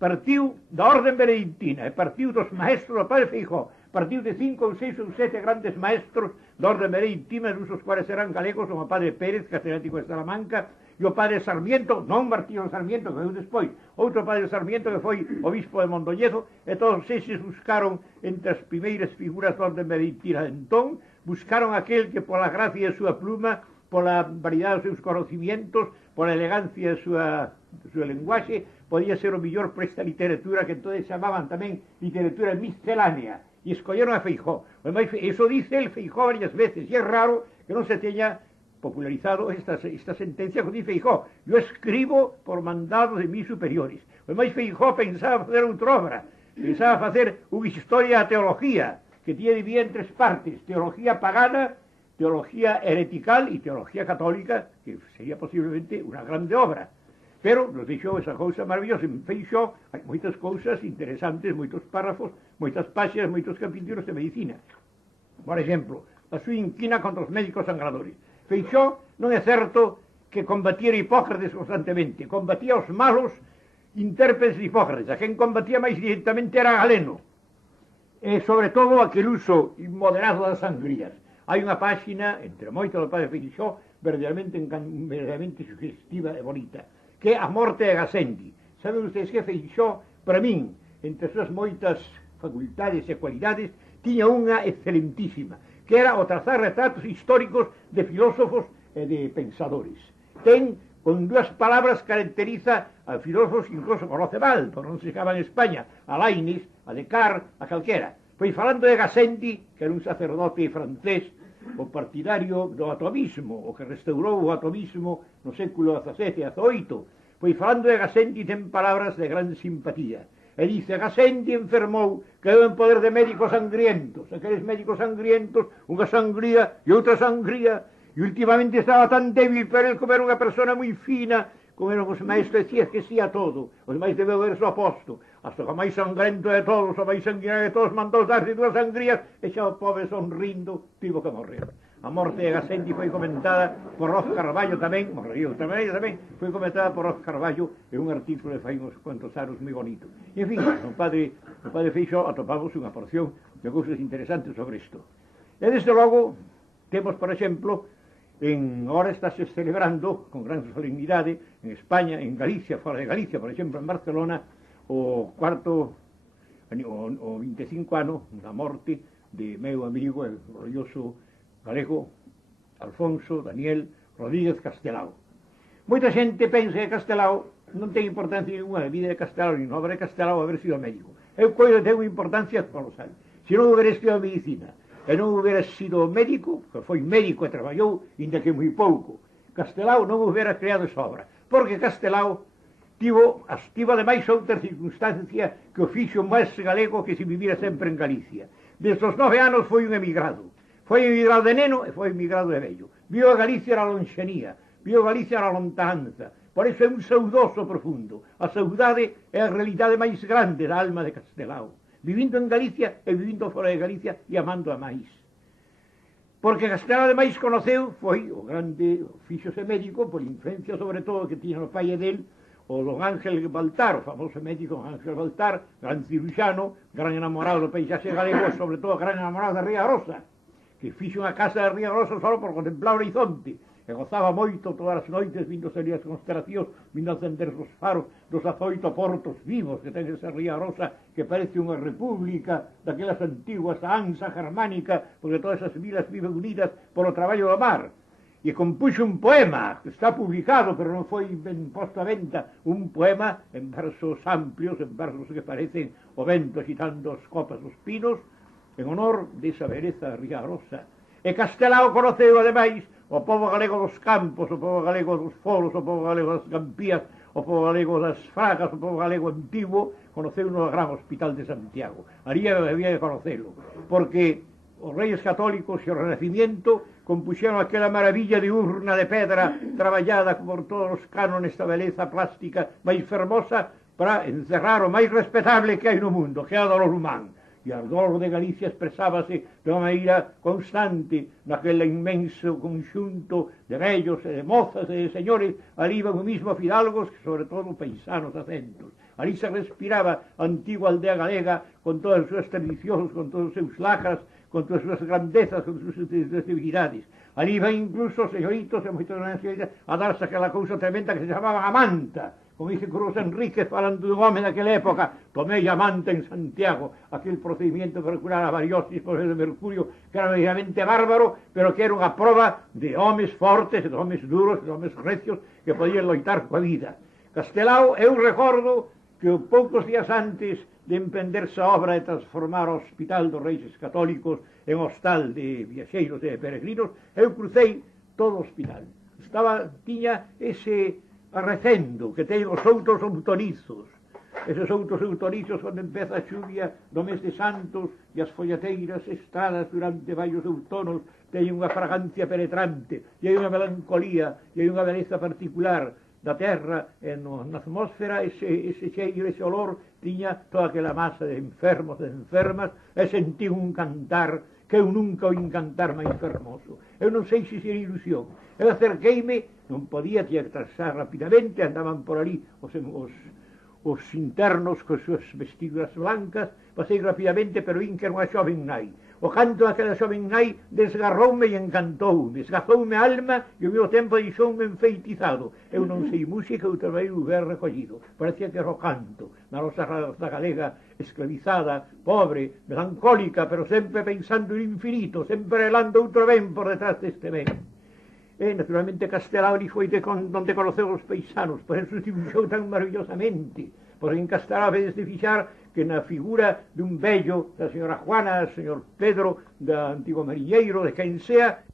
partiu da orden benedictina e partiu dos maestros do padre Feijó, partiu de 5 ou 6 ou 7 grandes maestros da orden benedictina, dos cuales eran galegos, como o padre Pérez, catedrático de Salamanca, e o padre Sarmiento, non Martín Sarmiento, que veio despois, outro padre Sarmiento que foi obispo de Mondoñedo, e todos eses buscaron entre as primeiras figuras da orden benedictina. Entón, buscaron aquel que pola gracia de súa pluma, pola variedade dos seus conocimientos, pola elegancia de súa lenguaxe, podía ser o millor para esta literatura que entonces chamaban tamén literatura miscelánea, e escolleron a Feijó. Eso dice el Feijó varias veces, e é raro que non se teña popularizado esta sentencia que dice Feijó: yo escribo por mandado de mis superiores. Además, Feijó pensaba facer outra obra, pensaba facer unha historia da teología, que tiene dividida en 3 partes: teología pagana, teología heretical e teología católica, que sería posiblemente unha grande obra. Pero nos deixou esa cousa maravillosa. En Feijó hai moitas cousas interesantes, moitos párrafos, moitas páxinas, moitos capítulos de medicina. Por exemplo, a súa inquina contra os médicos sangradores. Feijó non é certo que combatía Hipócrates constantemente, combatía os malos intérpretes de Hipócrates. A quen combatía máis directamente era Galeno, e sobre todo aquel uso inmoderado das sangrías. Hai unha páxina, entre moitas do padre Feijó, verdadeiramente sugestiva e bonita, que é a morte de Gassendi. Saben ustedes que Feijó, para min, entre as súas moitas facultades e cualidades, tiña unha excelentísima, que era o trazar retratos históricos de filósofos e de pensadores. Ten, con 2 palabras, caracteriza a filósofos que incluso conoce mal, por non se chegaba en España, a Leibniz, a Descartes, a calquera. Foi falando de Gassendi, que era un sacerdote francés, o partidario do atomismo, o que restaurou o atomismo no século XVII e XVIII. Foi falando de Gassendi, ten palabras de gran simpatía. E dice: Gassendi enfermou, quedou en poder de médicos sangrientos. Aqueles médicos sangrientos, unha sangría e outra sangría, e últimamente estaba tan débil, pero el, como era unha persona moi fina, como eran os maestros, decía que sí a todo. Os máis debeu ver o oposto. Hasta o máis sangrento de todos, o máis sanguinario de todos, mandou darse 2 sangrías, e xa o pobre sonrindo tivo que morrer. A morte de Gassendi foi comentada por Roz Carballo tamén, morreu tamén, foi comentada por Roz Carballo en un artículo de fai uns cuantos anos moi bonito. E, en fin, o padre Feijó atopamos unha porción de cousas interesantes sobre isto. E, desde logo, temos, por exemplo, agora estáse celebrando con gran solemnidade en España, en Galicia, fora de Galicia, por exemplo, en Barcelona, o 25 ano da morte de meu amigo, el glorioso galego Alfonso Daniel Rodríguez Castelao. Moita xente pensa que Castelao non ten importancia ninguna de vida de Castelao, ni no obra de Castelao haber sido médico. Eu coido que ten unha importancia colosal. Se non hubiera estudiado medicina e non hubiera sido médico, que foi médico e traballou, inda que moi pouco, Castelao non hubiera creado esa obra, porque Castelao tivo ademais outra circunstancia que o fixo máis galego que se vivira sempre en Galicia. Desde os 9 anos foi un emigrado. Foi emigrado de neno e foi emigrado de vello. Viu a Galicia a lonxanía, viu a Galicia a lontanza. Por iso é un saudoso profundo. A saudade é a realidade máis grande da alma de Castelao. Vivindo en Galicia e vivindo fora de Galicia e amando a máis. Porque Castelao ademais conoceu, foi o grande fíxose médico, por influencia sobre todo que tiña o pai del, o don Ángel Baltar, o famoso médico Ángel Baltar, gran cirurxano, gran enamorado do paisaxe galego, sobre todo gran enamorado da Ría Rosa, que fixo unha casa de Ría Rosa só por contemplar o horizonte, e gozaba moito todas as noites vindo a salir as constelacións, vindo a encender os faros dos 18 portos vivos que ten esa Ría Rosa, que parece unha república daquelas antiguas, a ansa germánica, porque todas as vilas viven unidas polo traballo do mar. E compuxo un poema, que está publicado, pero non foi ben posto a venta, un poema en versos amplios, en versos que parecen o vento agitando as copas dos pinos, en honor desa beleza Ría Rosa. E Castelao conoceu, ademais, o povo galego dos campos, o povo galego dos foros, o povo galego das campías, o povo galego das fragas, o povo galego antigo, conoceu no gran hospital de Santiago. Había de conocelo, porque os reis católicos e o Renacimiento compuxeron aquela maravilla de urna de pedra traballada por todos os cánones da beleza plástica máis fermosa para encerrar o máis respetable que hai no mundo, que é a dolor humán. e a dor de Galicia expresábase de unha maneira constante naquele inmenso conxunto de vellos e de mozas e de señores. Ali iban o mismo fidalgos que sobre todo paisanos acentos. Ali se respiraba a antigua aldea galega con todas as súas tradicións, con todos os seus lacras, con todas as súas grandezas, con todas as súas civilidades. Ali iban incluso os señoritos e moitos señoritas a darse aquela cousa tremenda que se chamaba a manta. Como dice Cruz Enríquez, falando dun home daquela época: tomei a manta en Santiago, aquel procedimiento para curar a variosis por el de mercurio, que era verdadeiramente bárbaro, pero que era unha prova de homes fortes, de homes duros, de homes recios, que podían loitar coa vida. Castelao, eu recordo que poucos días antes de emprenderse a obra de transformar o Hospital dos Reis Católicos en hostal de viaxeiros e de peregrinos, eu crucei todo o hospital. Tiña ese arrecendo que ten os outros outonizos, eses outros outonizos onde empeza a xuvia do mes de Santos e as follateiras estradas durante varios outonos teñen unha fragancia penetrante e hai unha melancolía e hai unha beleza particular da terra e na atmósfera. Ese cheiro, ese olor tiña toda aquela masa de enfermos e de enfermas, e sentí un cantar que eu nunca o cantar máis fermoso. Eu non sei se era ilusión. Eu acerqueime, non podía, tinha que trasar rapidamente, andaban por ali os internos con suas vestiduras blancas, pasei rapidamente, pero vin que era unha xoven nai. O canto daquela xoven nai desgarroume e encantoume, esgazoume a alma e ao mesmo tempo deixoume enfeitizado. Eu non sei música, eu trabalhei o ver recollido. Parecía que era o canto da nosa raza galega esclavizada, pobre, melancólica, pero sempre pensando no infinito, sempre elando outro ben por detrás deste ben. E, naturalmente, Castelao foi donde conoceu os paisanos, por eso se dibuixou tan maravillosamente, porque en Castelao vedes de fixar que na figura dun vello, da señora Juana, do señor Pedro, da antigo mariñeiro, de quen sea,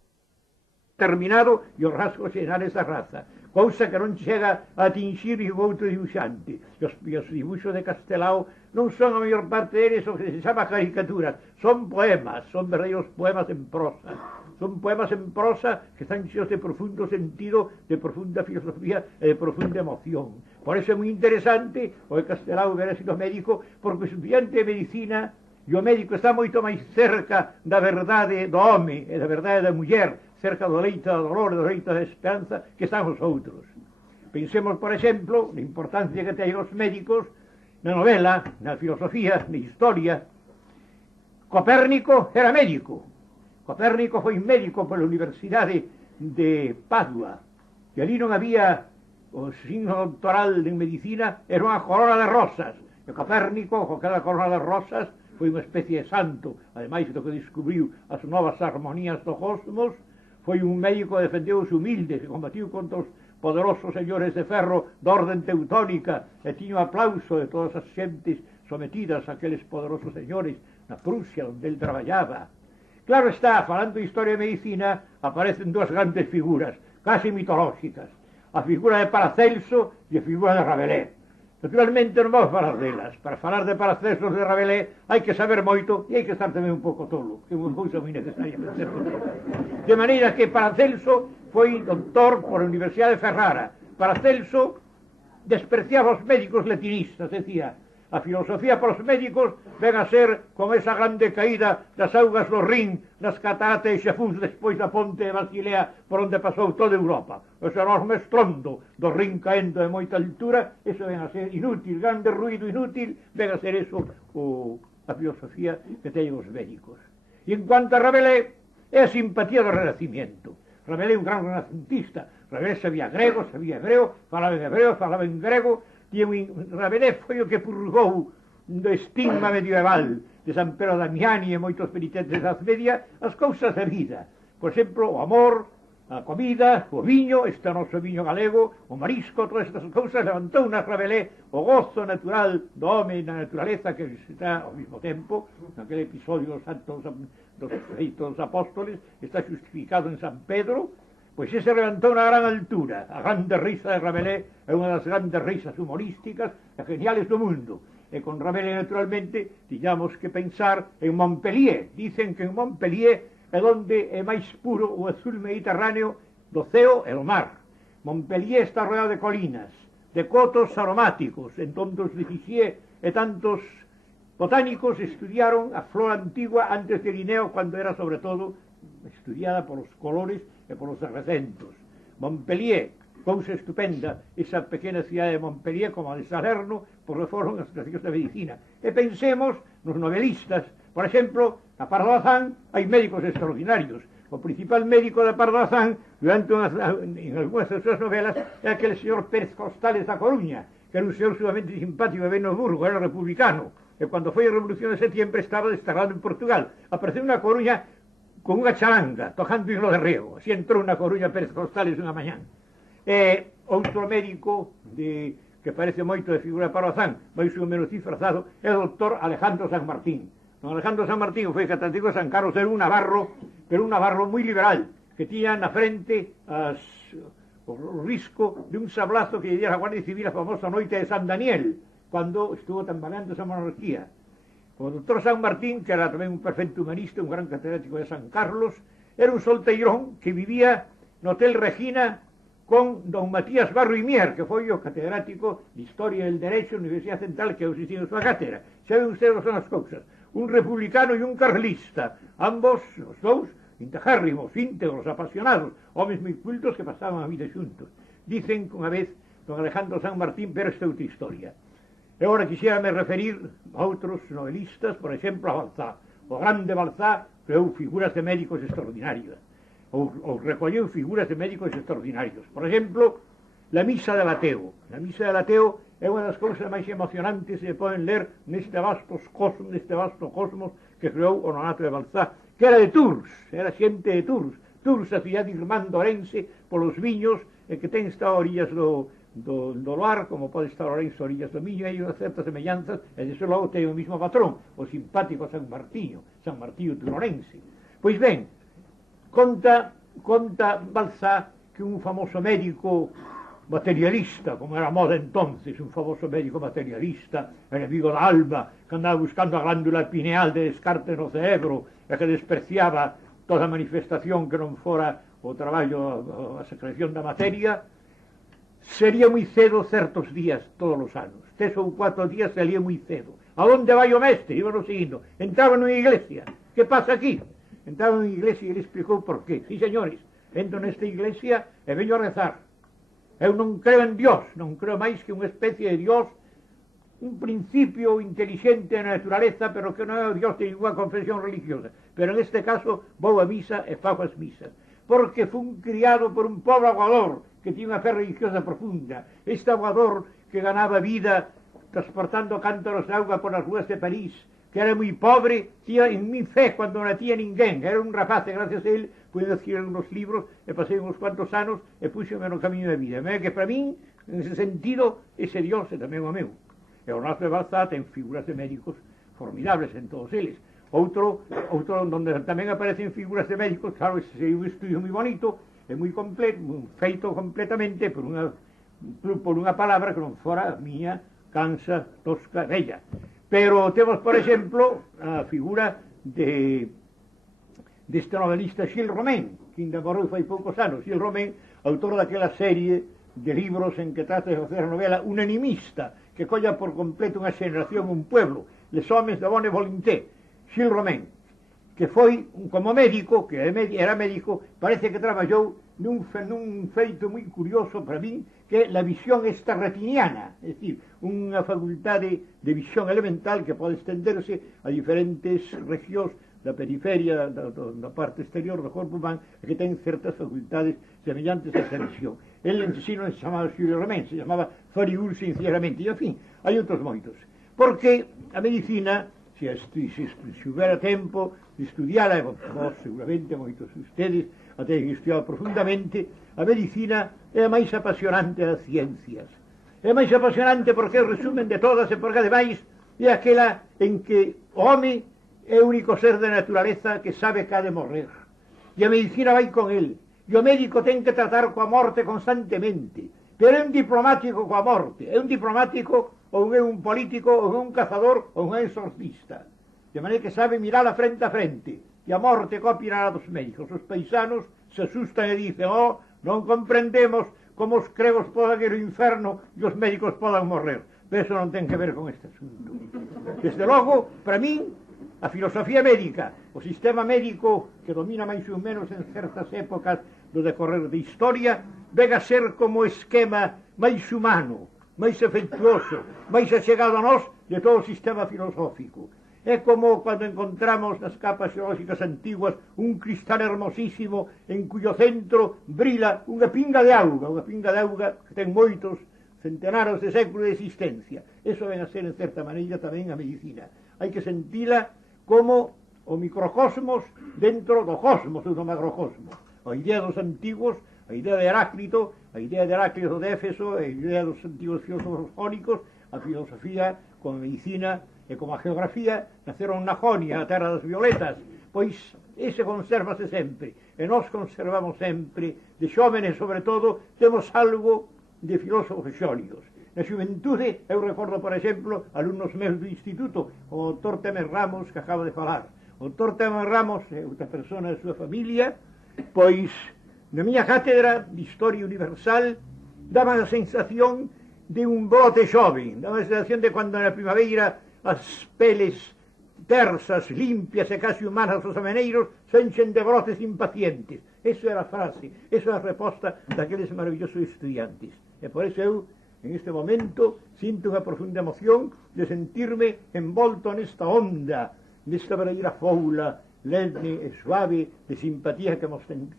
terminado e os rasgos xenales da raza, cousa que non chega a atingir o outro dibuixante. E os dibuixos de Castelao non son a maior parte deles o que se chama caricaturas, son poemas, son verdadeiros poemas en prosa. Son poemas en prosa que están cheios de profundo sentido, de profunda filosofía e de profunda emoción. Por eso é moi interesante o de Castelao hubiera sido médico, porque o estudiante de medicina e o médico está moito máis cerca da verdade do home e da verdade da muller, cerca do leito da dolor, do leito da esperanza, que están os outros. Pensemos, por exemplo, na importancia que teñen os médicos na novela, na filosofía, na historia. Copérnico era médico. Copérnico foi médico pola Universidade de Padua, e ali non había o signo doctoral en medicina, era unha corona de rosas, e Copérnico, con cada corona de rosas, foi unha especie de santo, ademais do que descubriu as novas armonías do cosmos. Foi un médico que defendeu os humildes, que combatiu contra os poderosos señores de ferro da orden teutónica, e tiño aplauso de todas as xentes sometidas a aqueles poderosos señores na Prusia, onde el traballaba. Claro está, falando de historia e medicina, aparecen dúas grandes figuras, casi mitológicas, a figura de Paracelso e a figura de Rabelais. Naturalmente non vamos falar delas. Para falar de Paracelso e de Rabelais hai que saber moito e hai que estar tamén un pouco tolo, que é unha cousa moi necesaria para ser tolo. De maneira que Paracelso foi doctor por a Universidade de Ferrara. Paracelso despreciaba os médicos latinistas, decía: a filosofía para os médicos ven a ser con esa grande caída das augas do Rin, nas cataratas de Xafús, despois da ponte de Basilea, por onde pasou toda Europa. Ese enorme estrondo do Rin caendo de moita altura, eso ven a ser inútil, grande ruido inútil, ven a ser eso a filosofía que teñen os médicos. E en cuanto a Rabelais, é a simpatía do Renacimiento. Rabelais é un gran renacentista. Rabelais sabía grego, sabía hebreo, falaba en grego. Rabelais foi o que purgou do estigma medieval de San Pedro Damiani e moitos penitentes da media as cousas da vida. Por exemplo, o amor, a comida, o viño, este noso viño galego, o marisco, todas estas cousas levantou na Rabelais o gozo natural do home e na naturaleza que está ao mesmo tempo. Naquele episodio dos feitos dos apóstoles está justificado en San Pedro. Pois ese levantou na gran altura. A grande risa de Rabelais é unha das grandes risas humorísticas e geniales do mundo. E con Rabelais, naturalmente, tiñamos que pensar en Montpellier. Dicen que en Montpellier é onde é máis puro o azul mediterráneo do ceo e do mar. Montpellier está rodeado de colinas, de cotos aromáticos, entón dos de Fixier e tantos botánicos estudiaron a flor antigua antes de Linneo, cuando era sobre todo estudiada por los colores e por los acentos. Montpellier, cousa estupenda, esa pequena cidade de Montpellier como a de Salerno, porque foron as clasificas da medicina. E pensemos nos novelistas, por exemplo, na Pardo Bazán hai médicos extraordinarios. O principal médico da Pardo Bazán, en algunhas das súas novelas, é aquele señor Pérez Costales da Coruña, que era un señor sumamente simpático e ben no Burgo, era republicano. E cando foi a Revolución de Setiembre estaba desterrado en Portugal. Apareceu na Coruña con unha charanga, tocando himno de riego. Así entrou na Coruña Pérez Costales unha mañán. Outro médico que parece moito de figura para Bazán, máis ou menos disfrazado, é o doctor Alejandro San Martín. Don Alejandro San Martín foi catedrático de San Carlos, era un navarro, pero un navarro moi liberal, que tiña na frente o risco de un sablazo que lle diera a Guardia Civil a famosa noite de San Daniel, cando estuvo tambaleando esa monarquía. O doctor San Martín, que era tamén un perfecto humanista, un gran catedrático de San Carlos, era un solteirón que vivía no Hotel Regina con don Matías Barro y Mier, que foi o catedrático de Historia del Derecho na Universidade Central, que hoxe tiene súa cátedra. Saben ustedes son as cousas. Un republicano e un carlista, ambos, os dous, intejérrimos, íntegros, apasionados, homes moi cultos que pasaban a vida xuntos. Dicen que unha vez don Alejandro San Martín, pero esta é outra historia. E agora quixérame referir a outros novelistas, por exemplo, a Balzá. O grande Balzá creou figuras de médicos extraordinarias. Ou recolleu figuras de médicos extraordinarios. Por exemplo, la misa del ateo. La misa del ateo é unha das cousas máis emocionantes que se poden ler neste vasto cosmos que creou o nonato de Balzá, que era de Tours, era xente de Tours. Tours, a cidade irmán de Orense, polos viños, e que ten esta orillas do Loar, como pode estar Orense a orillas do Miño, hai unhas certas semellanzas, e desde logo ten o mismo patrón, o simpático San Martiño de Orense. Pois ben, conta Balzá que un famoso médico materialista, como era a moda entonces, un famoso médico materialista, enemigo da alma, que andaba buscando a glándula pineal de Descartes no cerebro, e que despreciaba toda manifestación que non fora o traballo, a secreción da materia, sería moi cedo certos días, todos os anos. 3 ou 4 días salía moi cedo. A onde vai o mestre? Iban seguindo. Entraba nunha iglesia. Que pasa aquí? Entraba nunha iglesia e ele explicou por qué. Sí, señores, entro nesta iglesia e veño a rezar. Eu non creo en Dios, non creo máis que unha especie de Dios, un principio inteligente na naturaleza, pero que non é o Dios de ninguna confesión religiosa. Pero en este caso vou a misa e fago as misas. Porque fun criado por un pobre aguador que tiña unha fe religiosa profunda. Este aguador que ganaba vida transportando cántaros de auga por as rúas de París, que era moi pobre, tía en mi fe cando non a tía ninguén. Era un rapaz e gracias a él pude adquirir uns libros e pasei uns cuantos anos e puxeme no camiño de vida. Que para min, en ese sentido, ese Dios é tamén o meu. E o noso de Balzá ten figuras de médicos formidables en todos eles. Outro donde tamén aparecen figuras de médicos, claro, ese é un estudio moi bonito, é moi completo, feito completamente por unha palabra que non fora a miña cansa, tosca, bella. Pero temos, por exemplo, a figura deste novelista Gilles Romain, que ainda morreu fai poucos anos. Gilles Romain, autor daquela serie de libros en que trata de facer a novela unanimista, que colla por completo unha xeneración, un pueblo, les homens de bonne volonté. Gilles Romain, que foi, como médico, que era médico, parece que traballou nun feito moi curioso para min, que é a visión esta retiniana, é dicir, unha facultade de visión elemental que pode estenderse a diferentes regións da periferia, da parte exterior do corpo humano, que ten certas facultades semellantes a esa visión. El en sí non se chamaba Gilles Romain, se chamaba Fariul sinceramente, e, en fin, hai outros moitos. Porque a medicina, se houbera tempo de estudiala, vos seguramente moitos de ustedes a ten estudiado profundamente, a medicina é a máis apasionante das ciencias. É máis apasionante porque é o resumen de todas e porque ademais é aquela en que o home é o único ser de naturaleza que sabe que ha de morrer. E a medicina vai con el. E o médico ten que tratar coa morte constantemente. Pero é un diplomático coa morte. É un diplomático ou é un político ou é un cazador ou é un exorcista. De maneira que sabe mirar a frente. E a morte copiará dos médicos. Os paisanos se asustan e dicen: oh, non comprendemos como os cregos podan ir ao inferno e os médicos podan morrer. Pero eso non ten que ver con este asunto. Desde logo, para min, a filosofía médica, o sistema médico que domina máis ou menos en certas épocas do decorrer de historia, ven a ser como o esquema máis humano, máis efectuoso, máis achegado a nós de todo o sistema filosófico. É como cando encontramos nas capas xeolóxicas antiguas un cristal hermosísimo en cuyo centro brila unha pinga de auga que ten moitos centenaros de séculos de existencia. Eso ven a ser, en certa maneira, tamén a medicina. Hai que sentila como o microcosmos dentro do cosmos, do macrocosmos. A idea dos antiguos, a idea de Heráclito, a idea de Heráclito de Éfeso, a idea dos antiguos filósofos jónicos, a filosofía, como a medicina e como a geografía, naceron na Jonia, a terra das violetas, pois ese conservase sempre, e nós conservamos sempre, de xóvenes sobre todo, temos algo de filósofos xónicos. Na xuventude, eu recordo, por exemplo, alumnos meus do instituto, o Dr. Temer Ramos, que acaba de falar. O Dr. Temer Ramos é outra persona da súa familia, pois na miña cátedra de Historia Universal daba a sensación de un brote xoven, daba a sensación de cando na primavera as peles tersas, limpias e casi humanas dos ameneiros se enchen de brotes impacientes. Eso era a frase, eso era a resposta daqueles maravillosos estudiantes. E por eso eu, en este momento, sinto unha profunda emoción de sentirme envolto nesta onda, nesta verdadeira foula lene e suave de simpatía que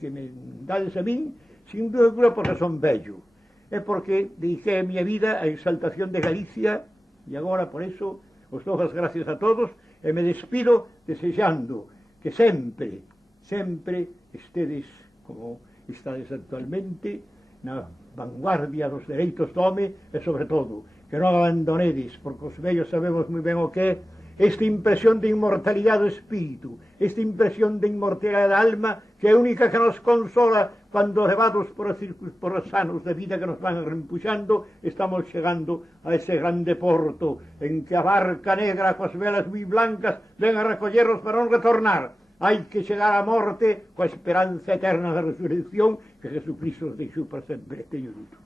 me dades a min, sin dúda porque son bello. É porque dediquei a miña vida a exaltación de Galicia e agora, por eso, os dou as gracias a todos e me despido desexando que sempre, sempre estedes como estades actualmente na vanguardia dos dereitos do home e sobre todo que non abandonedes, porque os vellos sabemos moi ben o que é esta impresión de inmortalidade do espírito, esta impresión de inmortalidade da alma que é a única que nos consola cando levados por os anos de vida que nos van rempuxando, estamos chegando a ese grande porto en que a barca negra coas velas moi blancas ven a recollernos para non retornar. Hai que chegar á morte coa esperanza eterna da resurrección que Jesucristo nos deixou para sempre. Teño dito.